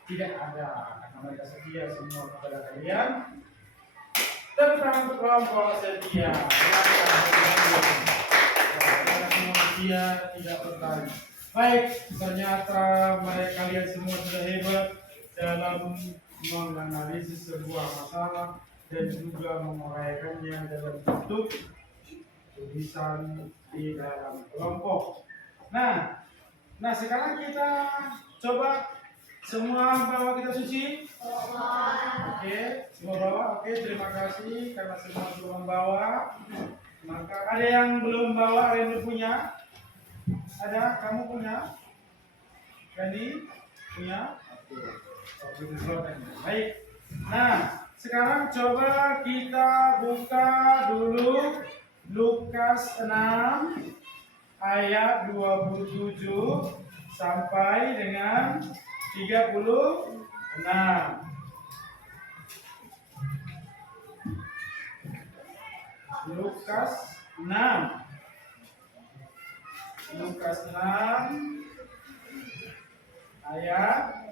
Tidak ada, karena mereka setia semua kepada kalian. Tentang kelompok setia, mereka semua setia, tidak bertanya. Baik, ternyata mereka kalian semua sudah hebat dalam menganalisis sebuah masalah dan juga menguraikannya dalam bentuk tulisan di dalam kelompok. Nah, sekarang kita coba semua bawa kitab suci. Oke, semua bawa. Oke, terima kasih karena semua sudah membawa. Maka ada yang belum bawa, ada yang belum punya? Ada? Kamu punya? Gani? Punya? Oke. Baik. Nah, sekarang coba kita buka dulu Lukas 6 ayat 27 sampai dengan 36. Lukas 6 ayat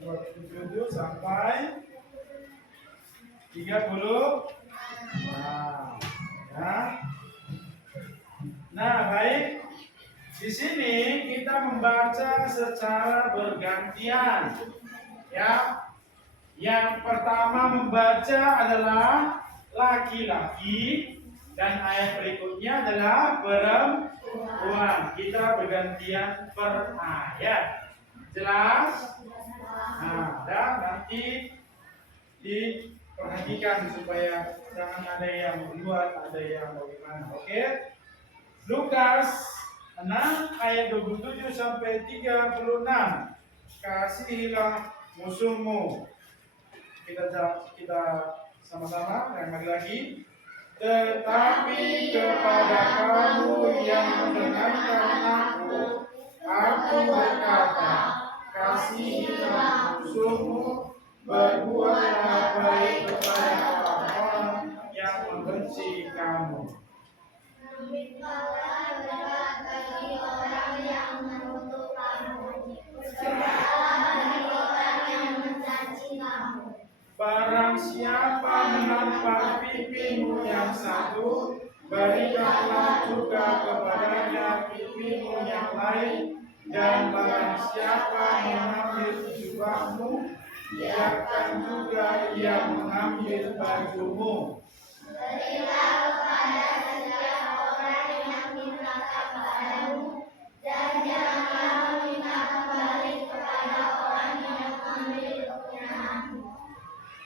27 sampai 36. Nah, baik. Di sini kita membaca secara bergantian. Ya. Yang pertama membaca adalah laki-laki dan ayat berikutnya adalah perempuan. Kita bergantian per ayat. Jelas? Nah, dan nanti diperhatikan supaya jangan ada yang membuat, ada yang bagaimana. Oke? Lukas 6 ayat 27 sampai 36. Kasihilah musuhmu. Kita sama-sama yang lagi. Tetapi kepada kamu yang mendengarkan aku berkata, kasihilah musuhmu, berbuatlah baik kepada orang-orang yang membenci kamu. Berikanlah berkat bagi orang yang mengutuk kamu, berdoalah bagi orang yang mencaci kamu. Barang siapa menampar pipimu yang satu, berikanlah juga kepadanya pipimu yang lain. Dan barang siapa mengambil jubahmu, biarkan juga ia mengambil bajumu. Berilah kepada setiap orang yang minta kepadamu, dan janganlah meminta kembali kepada orang yang mengambil kepunyaamu.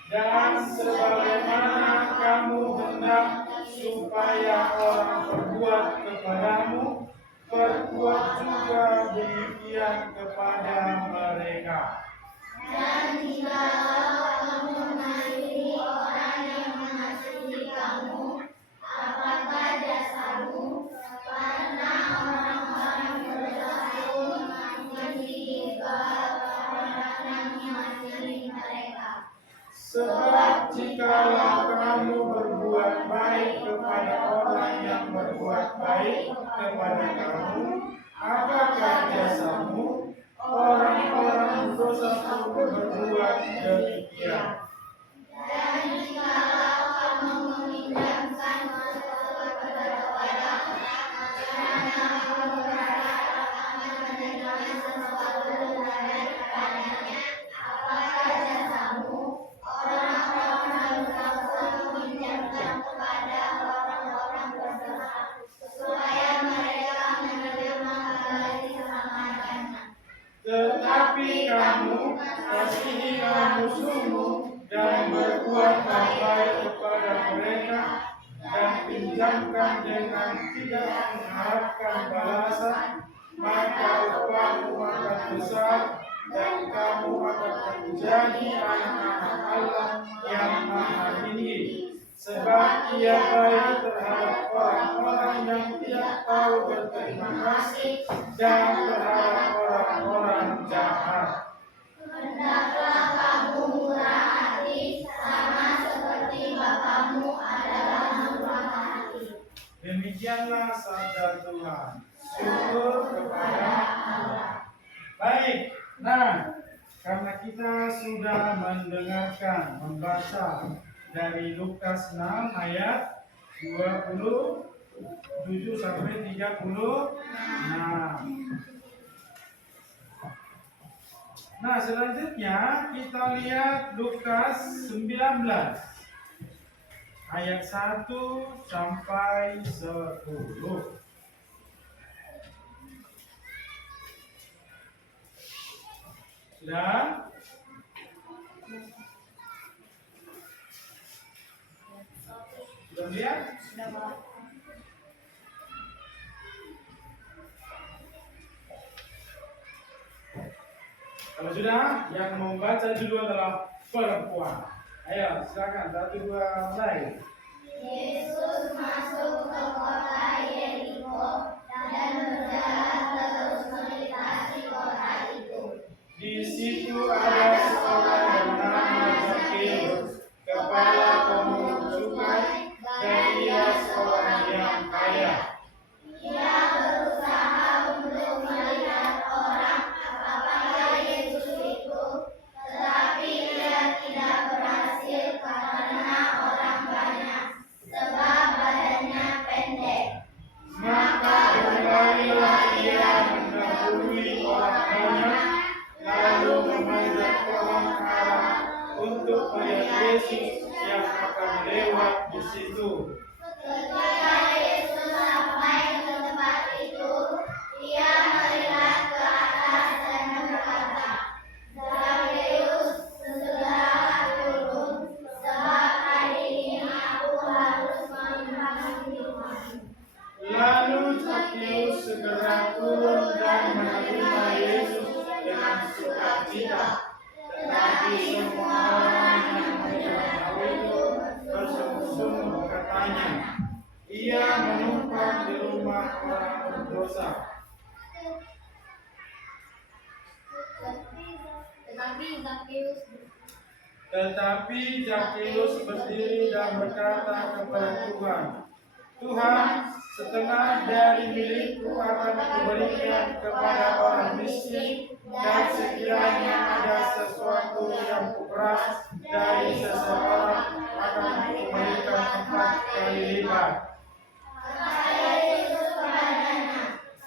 Dan sebagaimana kamu hendak supaya orang berbuat kepadamu, perbuat juga demikian kepada mereka. Dan jikalau kamu mengasihi orang yang mengasihi kamu, apakah dasarmu? Karena orang-orang berdosa pun mengasihi juga orang yang mengasihi mereka. Sebab jikalau kamu berbuat baik kepada orang yang berbuat baik kepada kamu, apakah jasamu? Orang-orang dosa pun berbuat demikian. Dan jikalau kamu meminjamkan sesuatu kepada orang, karena kamu berharap akan menerima sesuatu daripadanya, apakah jasamu? Orang-orang berdosa meminjamkan kepada orang-orang berdosa, supaya mereka menerima kembali selama-lamanya. Tetapi kamu kasihilah musuhmu dan berbuatlah baik kepada mereka dan pinjamkan dengan tidak mengharapkan balasan, maka upahmu akan besar dan kamu akan menjadi anak-anak Allah yang Maha Tinggi, sebab Ia baik terhadap orang-orang Demikianlah sabda Tuhan. Syukur kepada Allah. Baik, nah karena kita sudah mendengarkan, membaca dari Lukas 6 ayat 27 sampai 36. Nah, selanjutnya kita lihat Lukas 19 ayat 1 sampai 10. Sudah? Sudah lihat? Kalau sudah, yang membaca dulu adalah perempuan. Ayo, silakan. 1, 2, mulai. Yesus masuk ke kota Yeriko dan berjalan terus melintasi kota itu. Di situ ada seorang bernama Zakheus, kepala pemungut cukai, dan ia seorang yang kaya. Ia berusaha untuk melihat orang apakah Yesus itu, tetapi ia tidak berhasil karena orang banyak, sebab badannya pendek. Maka berlarilah ia mendahului orang banyak, lalu memanjat pohon ara untuk melihat Yesus yang akan lewat di situ. Ketika Yesus sampai ke tempat itu, ia melihat ke atas dan berkata, Zakheus, segeralah turun, sebab hari ini aku harus makan di rumahmu. Lalu Zakheus segera turun dan menerima Yesus dengan sukacita. Tetapi semua orang yang melihat hal itu bersungut-sungut katanya, ia menumpang di rumah orang berdosa. Tetapi Zakheus berdiri dan berkata kepada Tuhan, Tuhan, setengah dari milikku akan kuberikan kepada orang miskin, dan sekiranya ada sesuatu yang kuperas dari seseorang akan kuberikan 4 kali lipat. Kata Yesus kepadanya,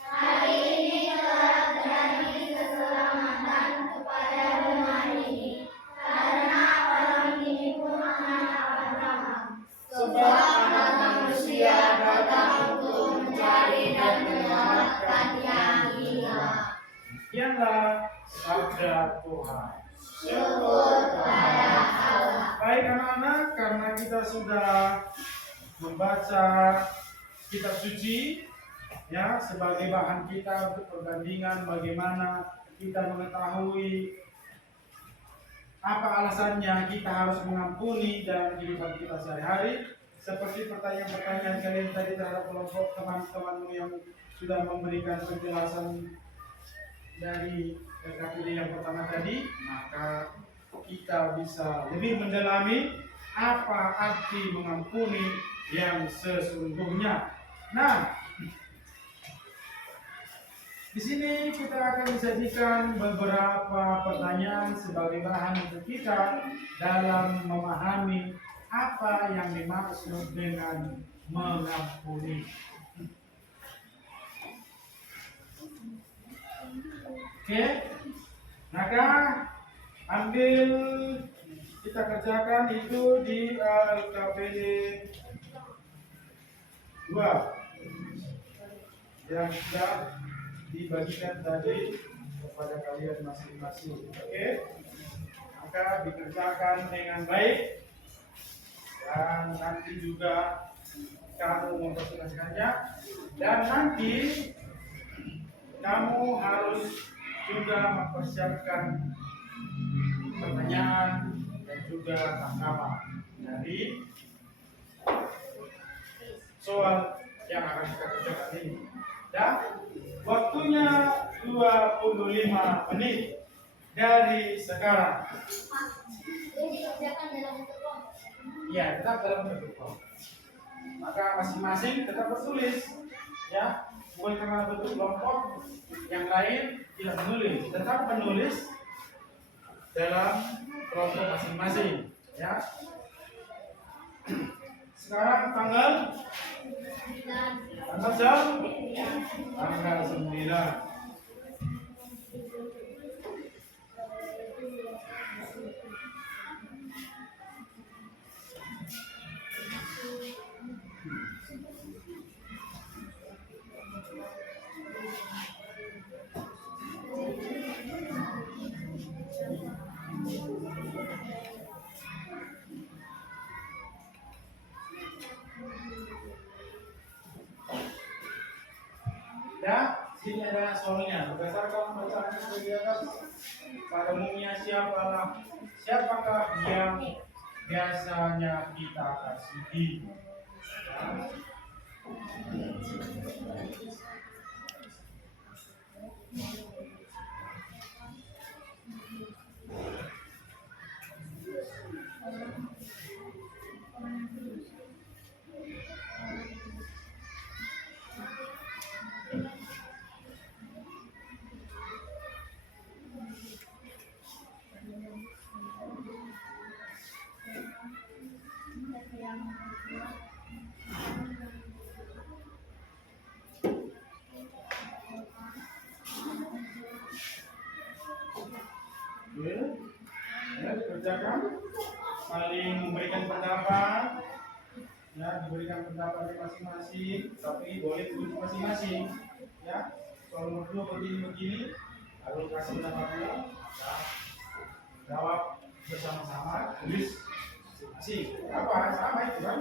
hari ini telah terjadi keselamatan kepada rumah ini, karena orang ini pun anak Abraham. Sebab Anak Manusia datang untuk mencari dan menyelamatkan yang hilang. Demikianlah sabda Tuhan. Syukur kepada Allah. Baik anak-anak, karena kita sudah membaca kitab suci ya sebagai bahan kita untuk perbandingan bagaimana kita mengetahui apa alasannya kita harus mengampuni dalam kehidupan kita sehari-hari, seperti pertanyaan-pertanyaan kalian tadi terhadap kelompok teman-temanmu yang sudah memberikan penjelasan dari KKPD yang pertama tadi, maka kita bisa lebih mendalami apa arti mengampuni yang sesungguhnya. Nah, di sini kita akan menjadikan beberapa pertanyaan sebagai bahan untuk kita dalam memahami apa yang dimaksud dengan mengampuni. Oke, maka ambil kita kerjakan itu di KPD 2 yang sudah dibagikan tadi kepada kalian masing-masing. Oke, maka dikerjakan dengan baik dan nanti juga kamu mempersiapkannya, dan nanti kamu harus juga mempersiapkan pertanyaan dan juga tanggapan dari soal yang akan kita kerjakan ini. Dan waktunya 25 menit dari sekarang. Ini dikerjakan dalam bentuk kelompok. Ya, tetap dalam bentuk kelompok. maka masing-masing tetap bertulis, ya. Bukan karena bentuk kelompok yang lain tidak menulis, tetap menulis dalam kelompok masing-masing, ya. Sekarang tanggal jam tanggal 9. Ya, sini ada soalnya. Berdasarkan bacaan di atas, pada umumnya siapakah yang biasanya kita kasihi? Ya. Oke. Ya, dikerjakan. Saling memberikan pendapat. Ya, diberikan pendapatnya masing-masing, tapi boleh tulis masing-masing. Ya, soal nomor 2 begini, lalu kasih pendapatnya. Ya, jawab bersama-sama, tulis masing-masing. Apa? Sama itu kan?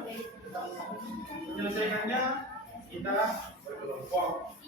Menyelesaikannya kita berkelompok.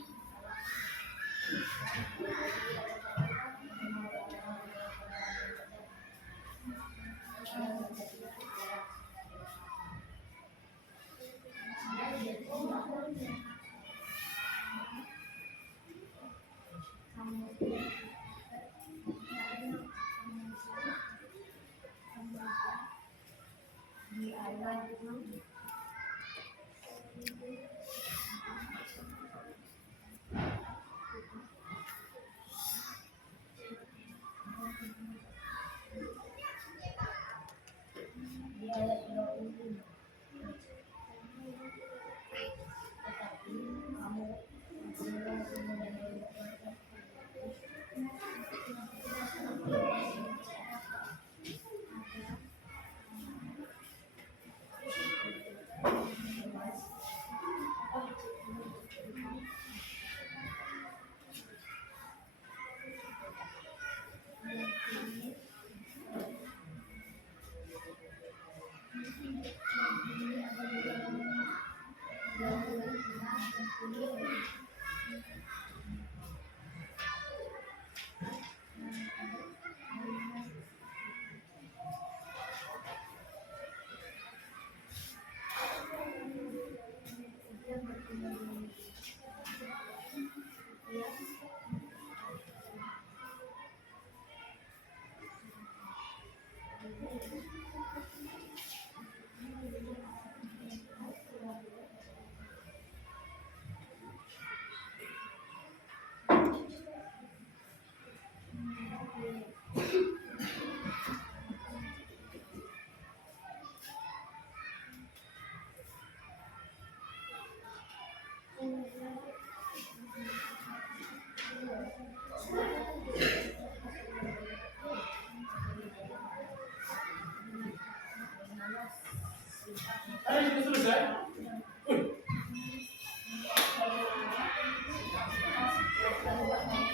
Ada yang sudah selesai?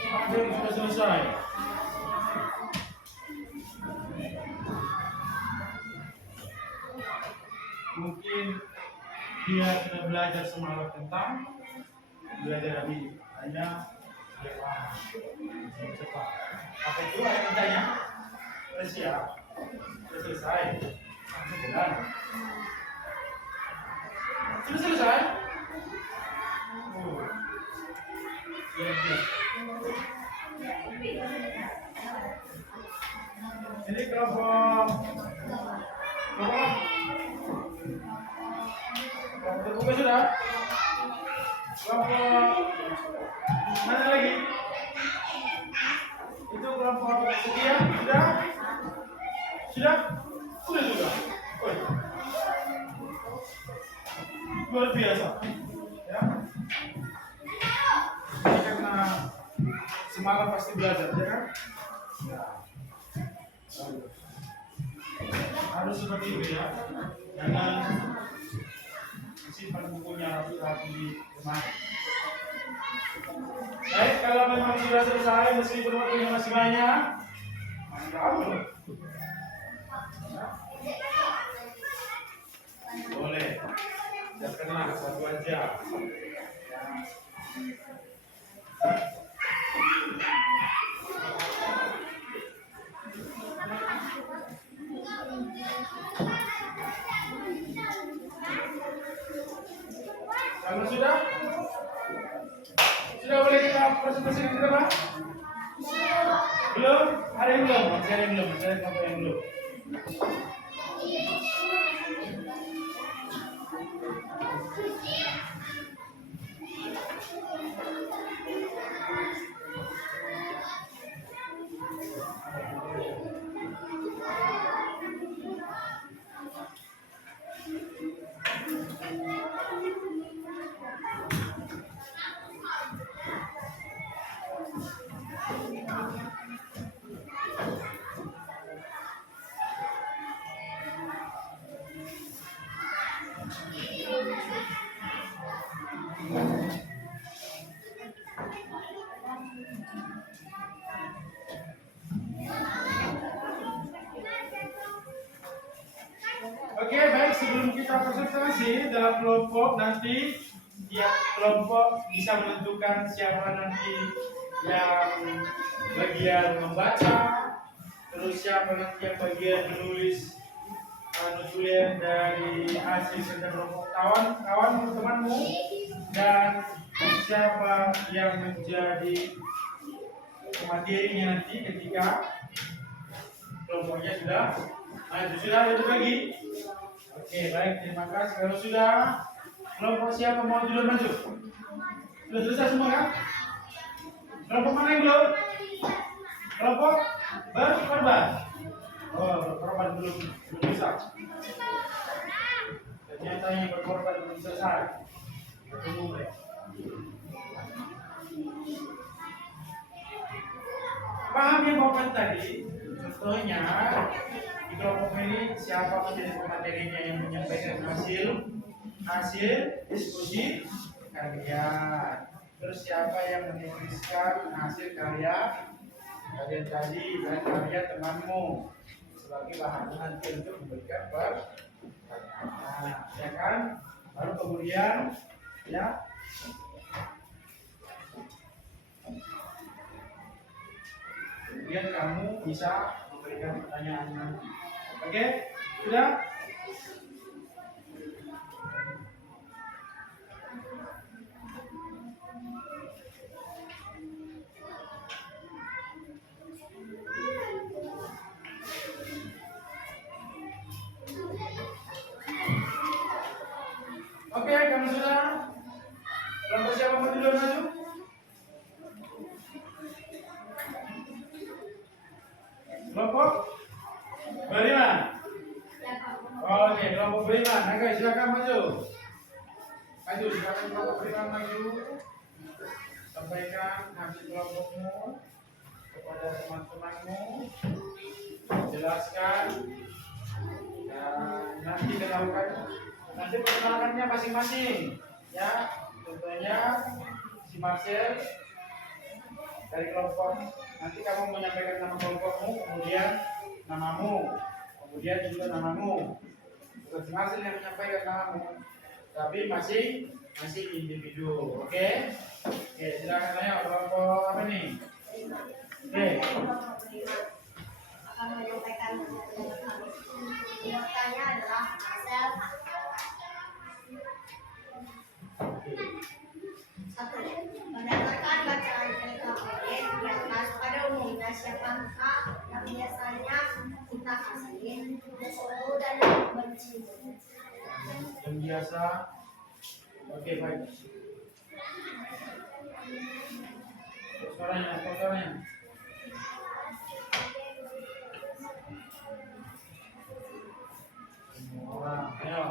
Ada yang sudah selesai? Mungkin dia sudah belajar semalam tentang belajar dari hanya dia paham cepat. Apa itu ayat tanya? Sudah siap? Sudah selesai? Langsung jalan. Sudah selesai? Oh. Ya, ya. Ini kelompok Kelompok mana lagi? Itu kelompok setia sudah? Sudah? Sudah juga. Oh, luar biasa. Ya. Ini karena semalam pasti belajar, ya kan? Ya. Harus seperti itu ya. Jangan simpan bukunya rapi-rapi di rumah. Baik, kalau memang sudah selesai meskipun waktunya masih banyak, mantap. Boleh. Siapkanlah satu aja. Kalau sudah boleh kita presentasikan ke depan? Belum? Ada yang belum? Masih ada yang belum? Masih ada kelompok yang belum? Oke, baik, sebelum kita presentasi dalam kelompok, nanti tiap kelompok bisa menentukan siapa nanti yang bagian membaca, terus siapa nanti yang bagian menulis nutulian dari hasil kerja kelompok kawan-kawan temanmu, dan siapa yang menjadi materinya nanti ketika kelompoknya sudah itu bagi. Oke, baik, terima kasih. Kalau sudah, kelompok siapa mau duluan maju? Sudah selesai semua kan? Kelompok mana yang belum? Kelompok berkorban. Oh, berkorban belum bisa. Ternyata yang berkorban belum selesai. Tunggu, baik. Paham yang bapak tadi? Contohnya di kelompok ini siapa menjadi materinya yang menyampaikan hasil diskusi karya, terus siapa yang menuliskan hasil karya kalian tadi dan karya temanmu sebagai bahan nanti untuk memberikan pertanyaan, ya kan? Lalu kemudian ya kamu bisa memberikan pertanyaan nanti. Oke, sudah? Oke, kamu sudah? Kelompok siapa mau duluan maju? Kelompok beriman. Oke, kelompok beriman. Oke, silakan maju. Silakan kelompok beriman maju. Sampaikan hasil kelompokmu kepada teman-temanmu. Jelaskan. Dan nanti kenalkan. Nanti perkenalannya masing-masing. Ya, contohnya si Marcel dari kelompok. Nanti kamu menyampaikan nama kelompokmu, kemudian namamu, kemudian juga namamu. Bukan si Marcel yang menyampaikan namamu, tapi masing individu. Oke? Oke, silakan tanya kelompok apa nih? Oke. Akan menyampaikan kelompoknya adalah Marcel. Satu, berdasarkan bacaan cerita pendek di atas pada umumnya siapa yang biasanya kita kasihin, bersungguh dan benci. Yang biasa Oke, baik. Suaranya, apa suaranya? Semua orang, ayo.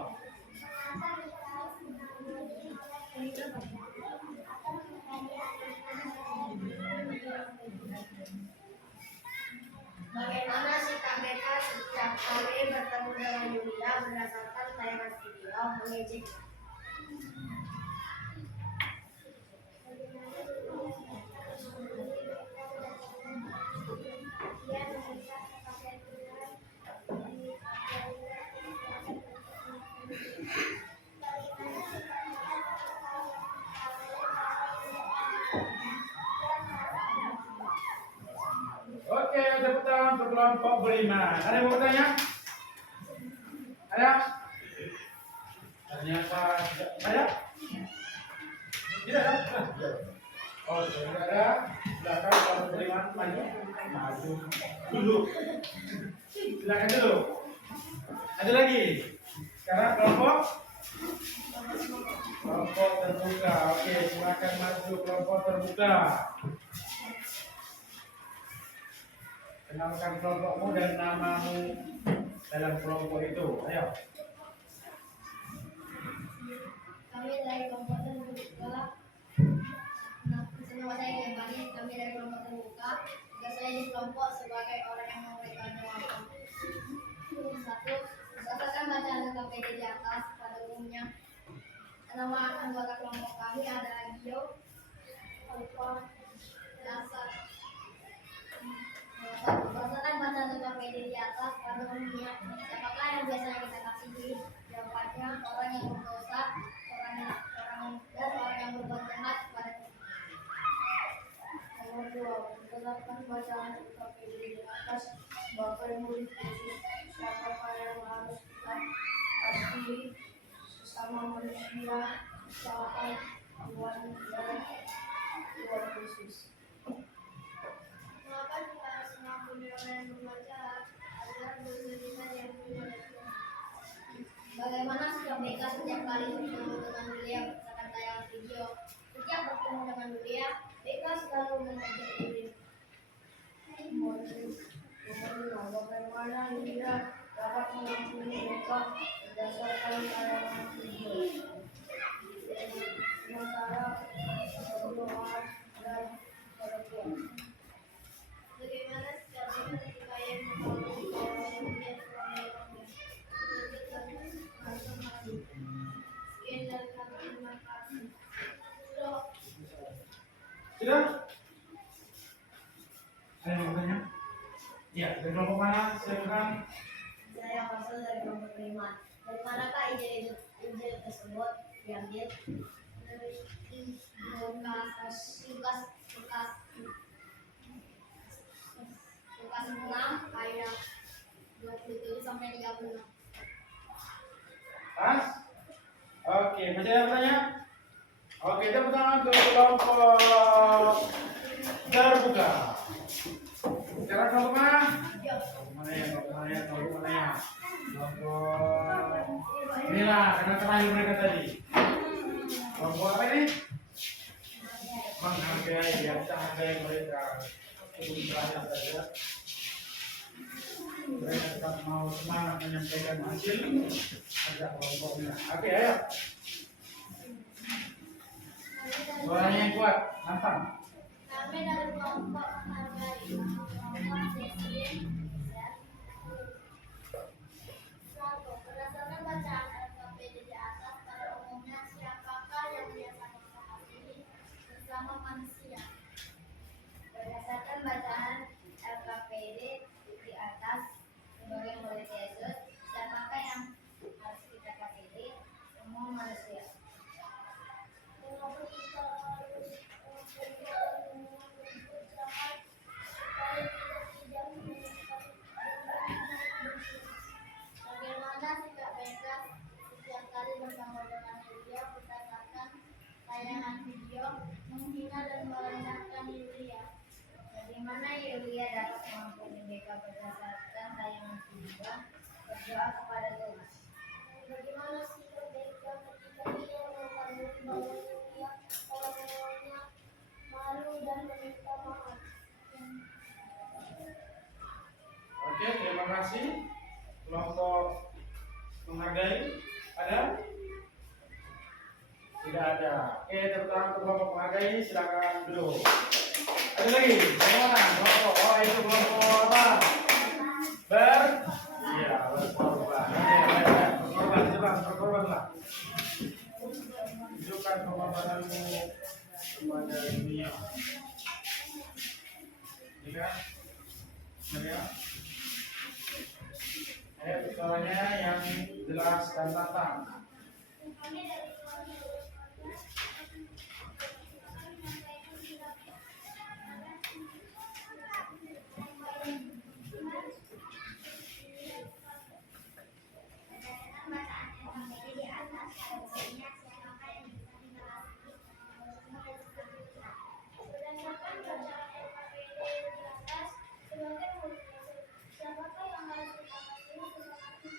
Bagaimana sikap mereka setiap kali bertemu dengan Yulia berdasarkan tayangan video mengejek? Dia meminta kepada Tuhan Oke, tepuk tangan untuk kelompok beriman. Ada yang mau bertanya? Ada? Ternyata tidak ada. Tidak ada? Oh, tidak ada. Silakan kelompok beriman maju. Maju dulu. Silakan dulu. Ada lagi. Sekarang kelompok terbuka. Oke, silakan maju kelompok terbuka. Kenalkan kelompokmu dan namamu dalam kelompok itu. Ayo. Kami dari kelompok terbuka. Nama saya Kembali. Kami dari kelompok terbuka. Tugas saya di kelompok sebagai orang yang memberikan jawaban. 1. Berdasarkan bacaan KPD di atas, pada umumnya nama anggota kelompok kami adalah Gio, Alfa, Dasar. Berdasarkan bacaan KPD di atas, pada umumnya siapakah yang biasanya kita kasihi? Jawabannya orang yang berdosa, orang yang berbuat jahat kepada kita. Nomor 2. Berdasarkan bacaan KPD di atas, Bapak yang murid Yesus, siapakah yang harus kita kasihi sesama manusia, misalkan Tuhan dan Tuhan Yesus. Mengapa kita harus mengampuni orang yang berbuat jahat agar dosa kita diampuni oleh Tuhan? Bagaimana sikap mereka setiap kali bertemu dengan Yulia berdasarkan tayangan video? Setiap bertemu dengan Yulia, mereka selalu mengajak Yulia. Bagaimana Yulia dapat mengampuni mereka berdasarkan tayangan video? Sementara berdoa dan berdoa. Bagaimana sikap mereka ketika yang mengampuni orang yang melihat suami-suami? Sekian dari kami, terima kasih. Sudah? Ada yang mau bertanya? Ya, dari kelompok mana? Silakan. Saya berasal dari kelompok beriman. Dari manakah ide tersebut diambil? Dari Lukas 6 ayat 27 sampai 36. Pas? Oke, masih ada yang bertanya? Oke, tepuk tangan untuk kelompok terbuka. Sekarang kelompok mana? Kelompok mana ya? Kelompok inilah, karena terakhir mereka tadi. Kelompok apa ini? Menghargai, ya, kita menghargai mereka. Terakhir saja. Mereka tetap mau semangat menyampaikan hasil ajak kelompoknya. Oke, ayo. Suaranya yang kuat, lantang. Kami dari kelompok menghargai kelompok Desien. Satu, berdasarkan bacaan LKPD di atas, pada umumnya siapakah yang biasa kita kasihi bersama manusia? Berdasarkan bacaan LKPD di atas, sebagai murid Yesus, siapakah yang harus kita kasihi? Semua manusia. Kenapa kita harus berbuat jahat Tidak ada. Oke, tepuk tangan untuk kelompok menghargai. Silakan duduk. Ada lagi? Bagaimana? Kelompok. Oh, itu kelompok apa? Iya, berkorban. Berkorban, jelas berkorbanlah. Tunjukkan pengorbananmu kepada dunia. Ini kan? Ini ya? Suaranya yang jelas dan lantang. Berdasarkan bacaan FABD di atas, pada poinnya siapakah yang bisa dilatih Berdasarkan bacaan FABD di atas, sebagai murid siapakah yang harus kita kasih sesuatu?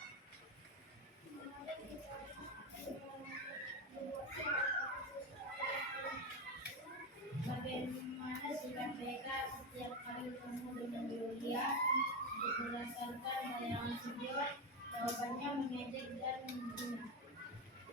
Bagaimana sikap mereka setiap kali bertemu dengan Yulia? Berdasarkan bayangan video, jawabannya mengejek dan menghina.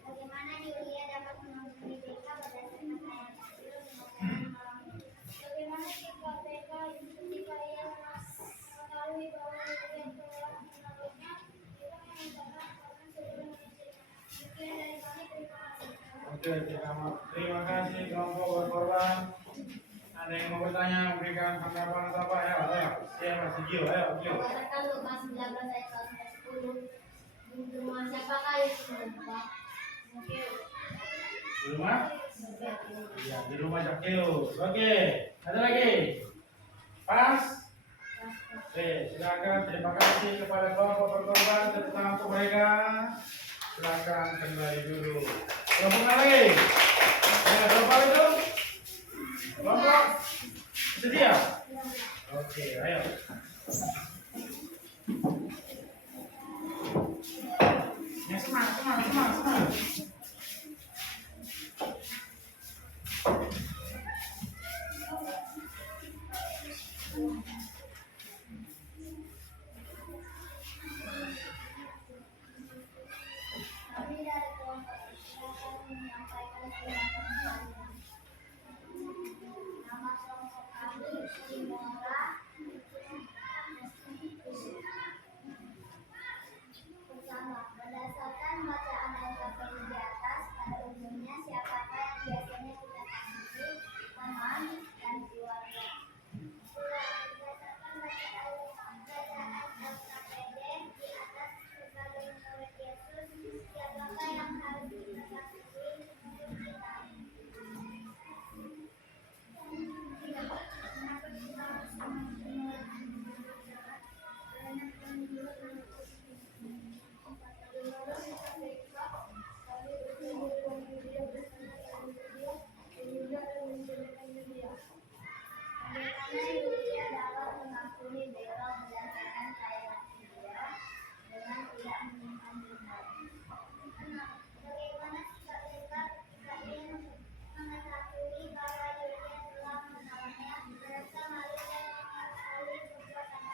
Bagaimana Yulia dapat menghubungi BK berdasarkan ayat kecil mengatakan malam itu? Bagaimana sikap mereka ketika ia mengetahui bahwa Yulia telah menolaknya? Kita memintakan akan segera menyelesaikan. Sekian dari kami, terima kasih. Oke, terima kasih kelompok berkorban. Ada yang mau bertanya, memberikan tanggapan atau apa? Ayo. Siapa? Si Gio, ayo Gio. Berdasarkan Lukas 19 ayat 10, di rumah siapakah Yesus berdoa? Di rumah? Iya, di rumah Zakheus. Oke, ada lagi? Pas? Oke, silakan. Terima kasih kepada kelompok berkorban. Tepuk tangan untuk mereka. Silakan kembali dulu. Kelompok lagi? Kelompok itu? Kelompok? Sedia? Oke, ayo. Ya, semangat. Kami dari kelompok akan menyampaikan pendapat kami. Nama kelompok kami Simora. Pertama, berdasarkan bacaan FABD di atas, pada umumnya siapakah yang biasanya kita kasihi, teman dan keluarga. Kedua, berdasarkan bacaan FABD di atas sebagai murid Yesus, siapakah yang harus kita kasihi untuk kita? Kenapa kita harus mengenal bagaimana Yulia dapat mengampuni Bella berdasarkan keadaan dia dengan tidak menyimpan dendam? Bagaimana sikap Bella ketika ia mengetahui bahwa Yulia telah menolaknya, merasa malu dan mengalami perbuatan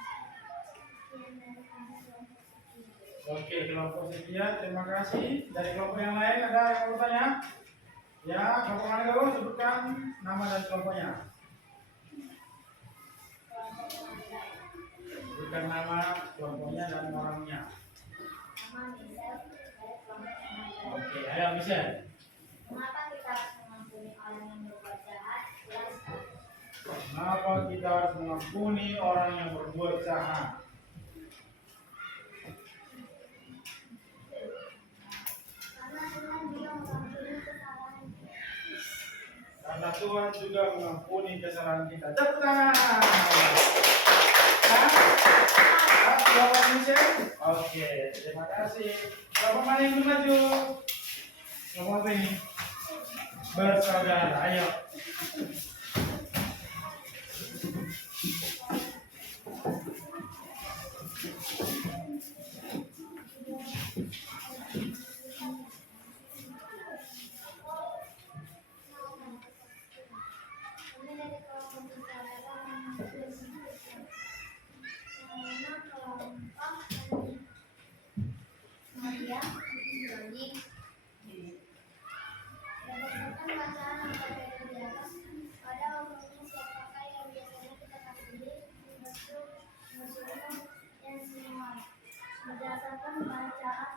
sekian dari kami kelompok sekian. Oke, kelompok sekian. Terima kasih. Dari kelompok yang lain ada yang mau bertanya? Ya, kelompok mana dulu? Sebutkan nama dan kelompoknya. Sebutkan nama kelompoknya dan orangnya. Nama Michelle dari kelompok yang Oke, ayo Michelle. Mengapa kita harus mengampuni orang yang berbuat jahat? Jelaskan. Kenapa kita harus mengampuni orang yang berbuat jahat? Karena Tuhan juga mengampuni kesalahan kita. Karena Tuhan juga mengampuni kesalahan kita. Tepuk tangan. Kelompok Michelle? Oke, terima kasih. Kelompok mana yang maju? Kelompok apa ini? Bersaudara, ayo. Kami dari kelompok bersaudara nama kelompok Maria, Doni,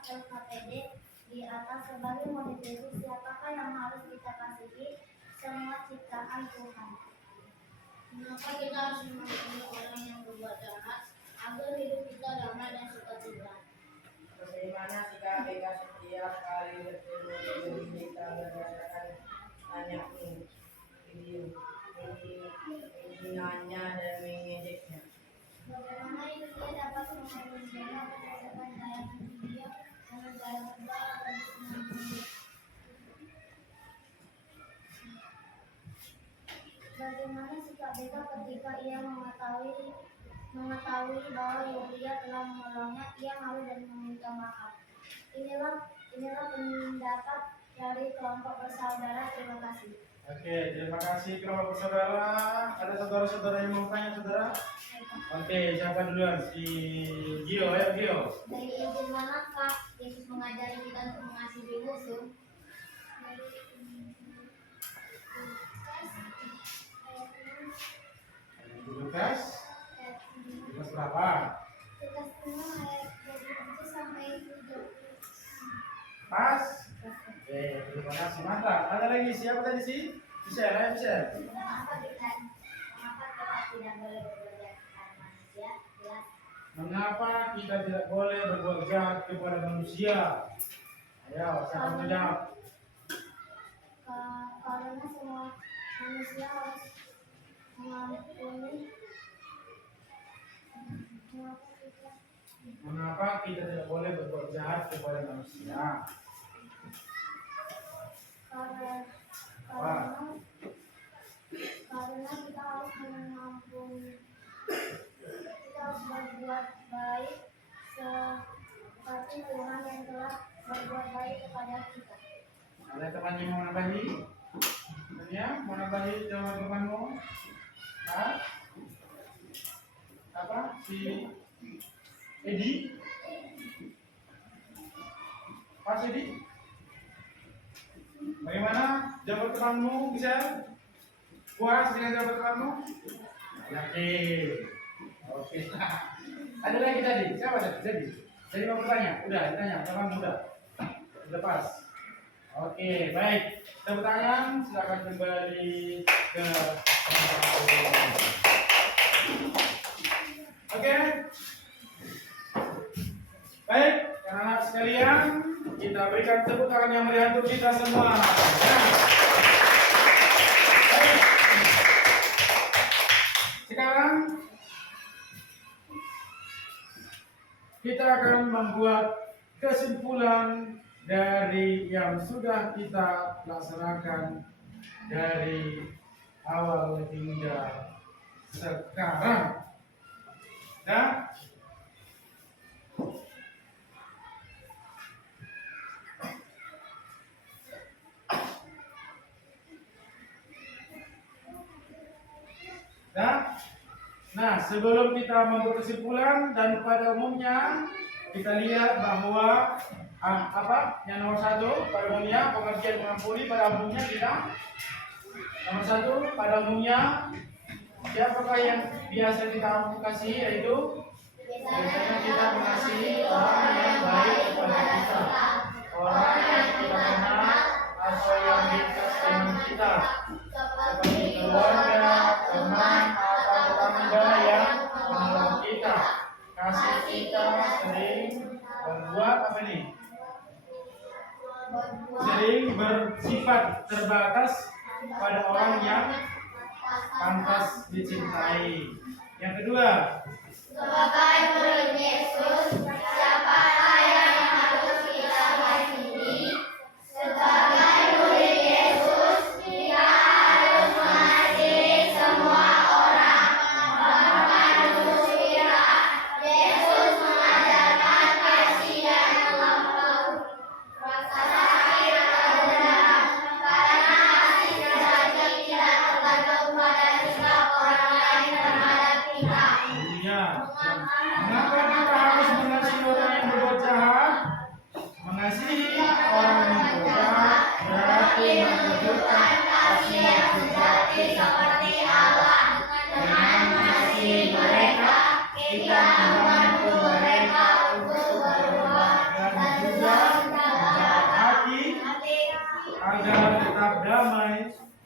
LKPD di atas sebagai motivasi siapakah yang harus kita kasihi? Semua ciptaan Tuhan. Mengapa kita harus mengampuni orang yang berbuat jahat agar hidup kita damai dan sukacita? Bagaimana jika kita setiap kali bertemu dengan kita berdasarkan anakmu, hinanya dan mengejeknya? Bagaimana itu dia dapat mengampuninya berdasarkan daya dia dengan cara berdoa dan mengampuni? Bagaimana sikap Beka ketika ia mengetahui bahwa Yulia telah menolongnya, ia malu dan meminta maaf. Inilah pendapat dari kelompok bersaudara. Terima kasih. Oke, terima kasih kelompok saudara. Ada saudara-saudara yang mau tanya saudara? Oke, siapa duluan? Si Gio ya, Gio. Dari Injil manakah Yesus mengajari kita untuk mengasihi musuh? Lukas. Lukas berapa? Lukas 6 ayat 27 sampai 30. Pas. Oke, terima kasih. Mantap. Ada lagi siapa tadi sih? Bisa, bisa. Mengapa kita tidak boleh berbuat jahat kepada manusia? Jelas. Mengapa kita tidak boleh berbuat jahat kepada manusia? Ayo, siapa mau jawab? Karena semua manusia harus mengampuni. Mengapa kita tidak boleh berbuat jahat kepada manusia? Karena kita harus mengampuni. Kita harus berbuat baik seperti Tuhan yang telah berbuat baik kepada kita. Ada teman yang mau nambahi? Ya, mau nambahi teman-temanmu? Hah? Apa? Si Edi? Pas Edi? Bagaimana jawaban temanmu bisa? Puas dengan jawaban temanmu? Yakin. Oke. Ada lagi tadi? Siapa tadi? Jadi mau bertanya? Udah, ditanya. Teman udah. Udah pas. Oke, baik. Tepuk tangan, silakan kembali ke tempat. Oke. Baik, anak-anak sekalian, kita berikan tepuk tangan yang meriah untuk kita semua. Ya. Baik. Sekarang kita akan membuat kesimpulan dari yang sudah kita laksanakan dari awal hingga sekarang. Nah, sebelum kita membuat kesimpulan dan pada umumnya kita lihat bahwa yang nomor satu pada umumnya pengertian mengampuni pada umumnya kita nomor satu pada umumnya siapakah yang biasa kita kasih, yaitu biasanya kita mengasihi orang yang baik kepada kita, orang yang kita kenal atau yang dekat dengan kita, seperti keluarga, teman atau tetangga yang menolong kita. Kasih kita sering berbuat apa nih? Sering bersifat terbatas pada orang yang pantas dicintai. Yang kedua, Sebagai murid Yesus, siapakah yang harus kita kasihi? Sebagai murid Yesus, kita harus mengasihi semua orang, bahkan manusia. Yesus mengajarkan kasih yang melampaui rasa sakit atau dendam, karena kasih sejati tidak tergantung pada sikap orang lain terhadap kita. mengapa kita harus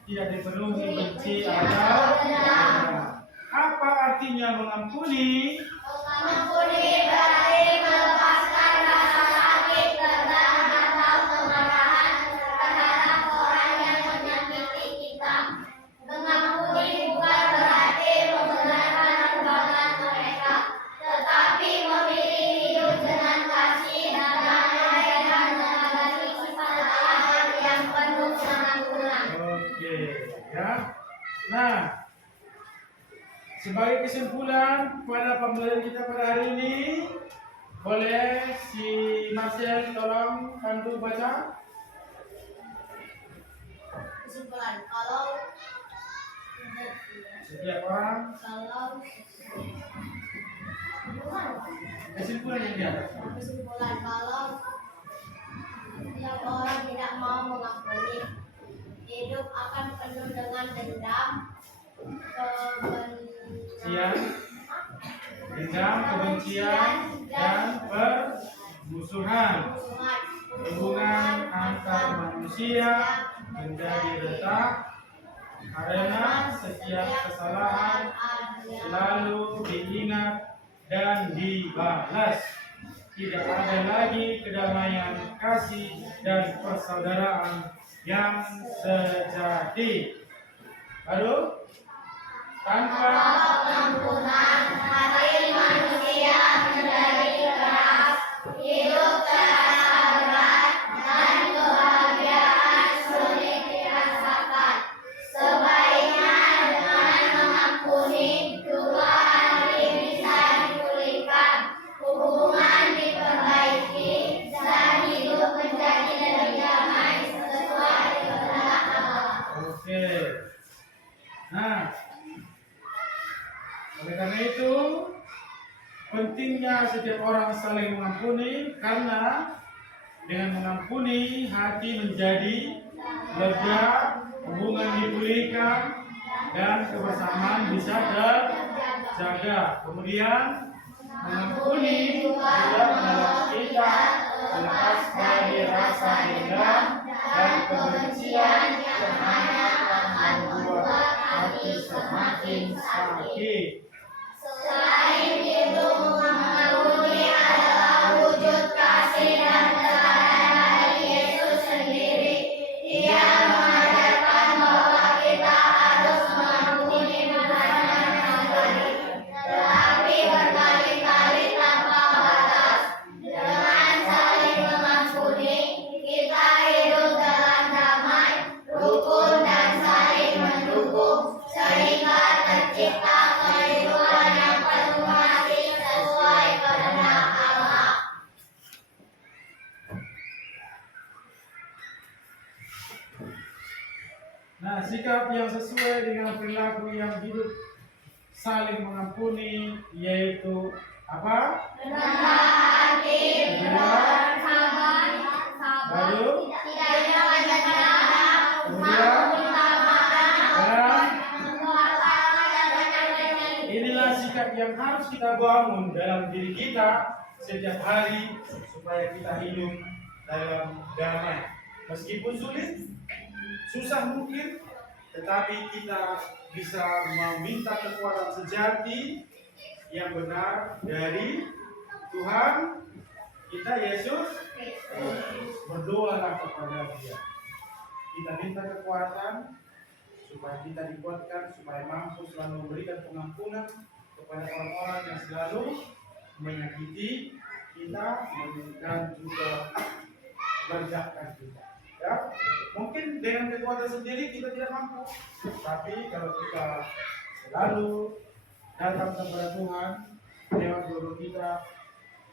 tidak dipenuhi benci atau dendam. Apa artinya mengampuni? Mengampuni berarti melepaskan rasa sakit, keberatan atau kemarahan terhadap orang yang menyakiti kita. Mengampuni bukan berarti membenarkan perbuatan mereka, tetapi memilih hidup dengan kasih dan damai dan mengalami sifat Allah yang penuh pengampunan. Oke, ya. Nah, sebagai kesimpulan pada pembelajaran kita pada hari ini, boleh si Marcel tolong bantu baca. Kesimpulan, kalau Setiap orang kesimpulan yang dia. kesimpulan kalau setiap orang tidak mau mengampuni, hidup akan penuh dengan dendam, Kebencian dan permusuhan. Hubungan antar manusia menjadi retak karena setiap kesalahan selalu diingat dan dibalas. Tidak ada lagi kedamaian, kasih, dan persaudaraan yang sejati. Baru tanpa pengampunan hati manusia menjadi keras, hidup terasa berat, dan kebahagiaan sulit dirasakan. Sebaiknya dengan mengampuni, Tuhan bisa dipulihkan, hubungan diperbaiki, dan hidup menjadi lebih damai sesuai kehendak Allah. Oke. Nah, oleh karena itu pentingnya setiap orang saling mengampuni, karena dengan mengampuni hati menjadi lega, hubungan dipulihkan, dan kebersamaan bisa terjaga. Kemudian mengampuni juga menolong kita lepas dari rasa dendam dan kebencian yang hanya akan membuat hati semakin sakit. Selain itu, mengampuni adalah wujud kasih dan teladan dari Yesus sendiri. Dia mengajarkan bahwa kita harus mengampuni bukan hanya sekali, tetapi berkali-kali tanpa batas. Dengan saling mengampuni, kita hidup dalam damai, rukun, dan saling mendukung, sehingga tercipta kehidupan yang penuh kasih sesuai kehendak Allah. Nah, sikap yang sesuai dengan perilaku yang hidup saling mengampuni yaitu apa? Rendah hati, bersabar, Lalu? tidak nyaman dendam, Kemudian? minta maaf, Dan menguatkan dan menyayang. inilah sikap yang harus kita bangun dalam diri kita setiap hari supaya kita hidup dalam damai. Meskipun sulit, susah mungkin, tetapi kita bisa meminta kekuatan sejati yang benar dari Tuhan kita Yesus. Berdoalah kepada Dia. Kita minta kekuatan supaya kita dikuatkan, supaya mampu selalu memberikan pengampunan kepada orang-orang yang selalu menyakiti kita dan juga merendahkan kita. Ya, mungkin dengan kekuatan sendiri kita tidak mampu, tapi kalau kita selalu datang kepada Tuhan lewat doa kita,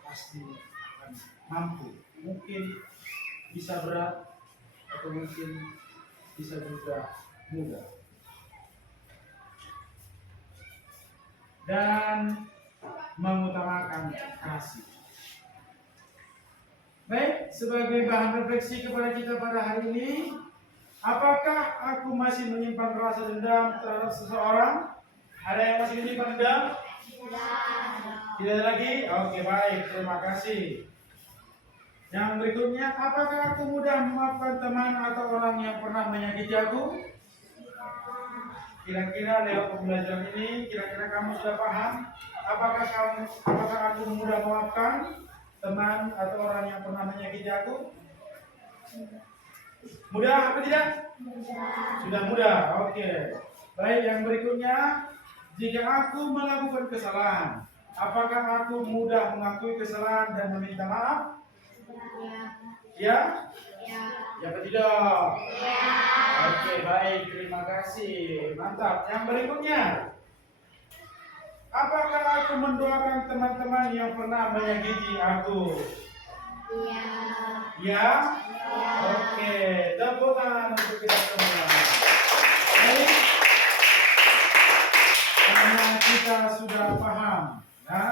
pasti akan mampu. Mungkin bisa berat atau mungkin bisa juga mudah. Dan mengutamakan kasih. Baik, sebagai bahan refleksi kepada kita pada hari ini, apakah aku masih menyimpan rasa dendam terhadap seseorang? Ada yang masih menyimpan dendam? Tidak ada lagi? Oke, baik, terima kasih. Yang berikutnya, apakah aku mudah memaafkan teman atau orang yang pernah menyakiti aku? Kira-kira lewat pembelajaran ini, kira-kira kamu sudah paham? Apakah aku mudah memaafkan teman atau orang yang pernah menyakiti aku? Mudah apa tidak? Sudah mudah. Oke. Baik, yang berikutnya, jika aku melakukan kesalahan, apakah aku mudah mengakui kesalahan dan meminta maaf? Ya? Ya atau tidak? Oke, baik, terima kasih. Mantap. Yang berikutnya, apakah aku mendoakan teman-teman yang pernah menyakiti aku? Ya? Oke, tepuk tangan untuk kita semua. Baik. Karena kita sudah paham, ya,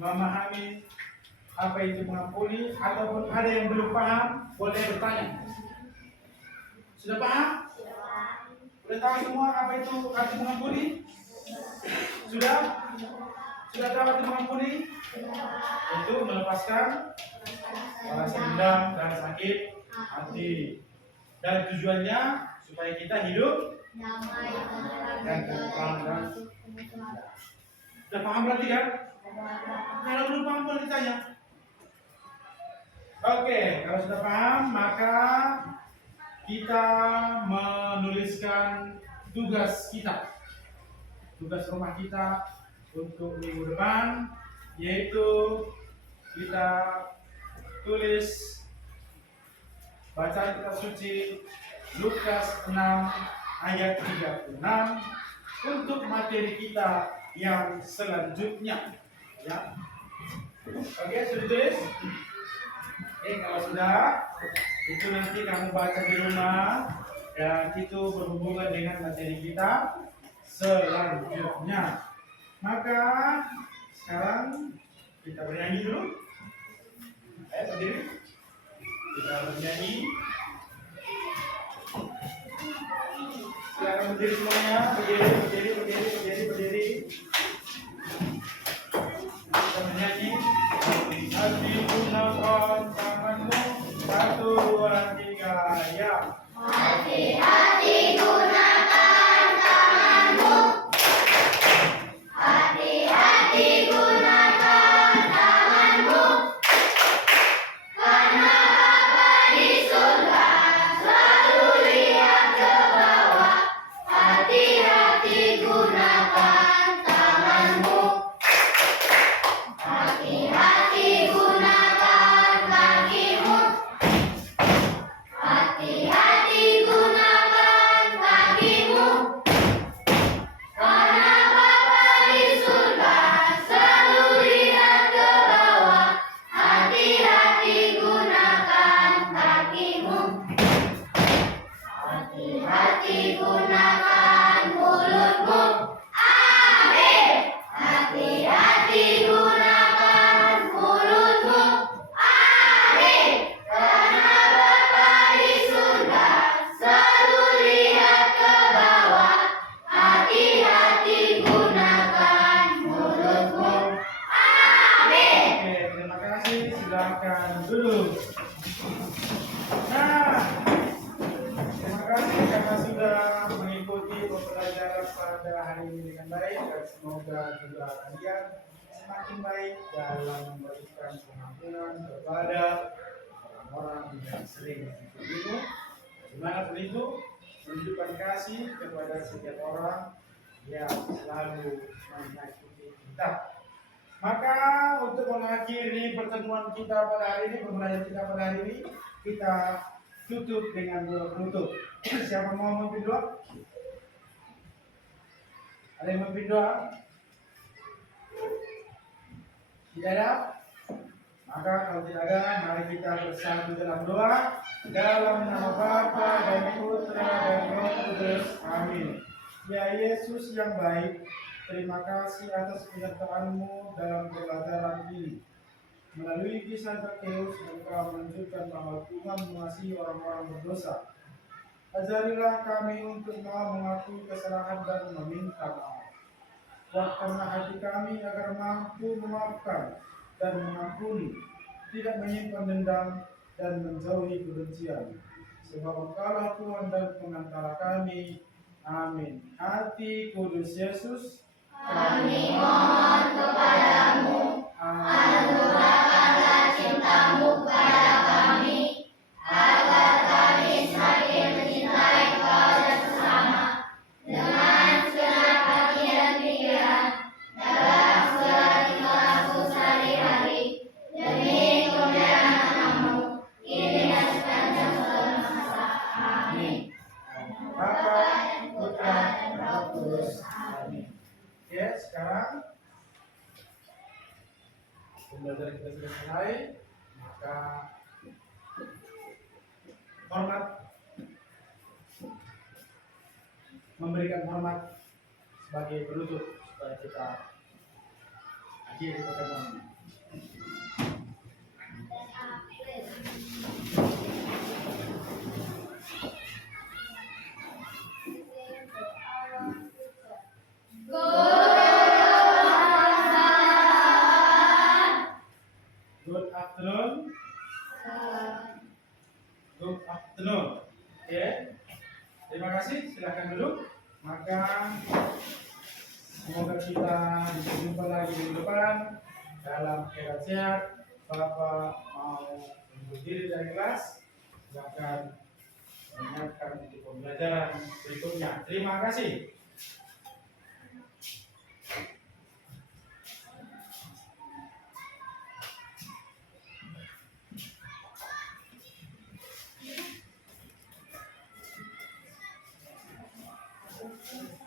memahami apa itu mengampuni, ataupun ada yang belum paham, boleh bertanya. Sudah paham? Sudah tahu semua apa itu arti mengampuni? Sudah? Sudah tahu arti mengampuni? Itu melepaskan rasa dendam dan sakit hati. Dan tujuannya supaya kita hidup Damai dan tentram. Sudah paham berarti kan? Kalau belum paham boleh ditanya. Oke, kalau sudah paham maka kita menuliskan tugas kita, tugas rumah kita untuk minggu depan, yaitu kita tulis bacaan kitab suci Lukas 6 ayat 36 untuk materi kita yang selanjutnya, ya. Oke, sudah tulis? Kalau sudah, itu nanti kamu baca di rumah dan itu berhubungan dengan materi kita selanjutnya. Maka sekarang kita bernyanyi dulu. Ayo berdiri. Kita bernyanyi. Silakan berdiri semuanya. Berdiri. Kita bernyanyi. Hati gunakan tanganmu. 1, 2, 3, ya. Hati-hati gunakan tanganmu. Hati-hati gunakan tanganmu. Karena Bapa di surga selalu lihat ke bawah. Hati-hati gunakan tanganmu. Hati-hati gunakan kakimu. Hati-hati gunakan kakimu. Karena Bapa di surga selalu lihat ke bawah. Hati-hati gunakan kakimu. Hati-hati gunakan mulutmu. Amin. Hati-hati gunakan mulutmu. Amin. Karena Bapa di surga selalu lihat ke bawah. Hati-hati gunakan mulutmu. Amin. Oke, terima kasih. Silakan duduk. Nah, terima kasih karena sudah mengikuti pembelajaran pada hari ini dengan baik, dan semoga juga kalian semakin baik dalam memberikan pengampunan kepada orang-orang yang sering membunuh. Dimanapun itu, menunjukkan kasih kepada setiap orang yang selalu menyakiti kita. Maka untuk mengakhiri pertemuan kita pada hari ini, pembelajaran kita pada hari ini, kita tutup dengan doa penutup. Siapa mau memimpin doa? Ada yang memimpin doa? Tidak ada? Maka kalau tidak ada, mari kita bersatu dalam doa. Dalam nama Bapa dan Putra dan Roh Kudus. Amin. Ya Yesus yang baik, terima kasih atas penyertaan-Mu dalam pembelajaran ini. Melalui kisah Zakheus, Engkau menunjukkan bahwa Tuhan mengasihi orang-orang berdosa. Ajarilah kami untuk mau mengakui kesalahan dan meminta maaf. Kuatkanlah hati kami agar mampu memaafkan dan mengampuni, tidak menyimpan dendam dan menjauhi kebencian. Sebab Engkaulah Tuhan dan pengantara kami Amin. Hati kudus Yesus, Kami mohon kepadamu, anugerahkanlah cintamu kepada kami, agar kami semakin mencintai Kau dan sesama, dengan segenap hati dan pikiran, dalam segala tingkah laku sehari-hari, demi kemuliaan nama-Mu, kini dan sepanjang segala masa. Amin. Bapa, Putra, dan Roh Kudus. Amin. Oke, sekarang pembelajaran kita sudah selesai, maka hormat, memberikan hormat sebagai penutup supaya kita akhiri pertemuan ini. Good afternoon. Good afternoon. Oke. Terima kasih. Silakan duduk. Maka semoga kita bisa jumpa lagi minggu depan dalam keadaan sehat. Bapak mau berdiri dari kelas, bahkan menyiapkan untuk pembelajaran berikutnya. Terima kasih.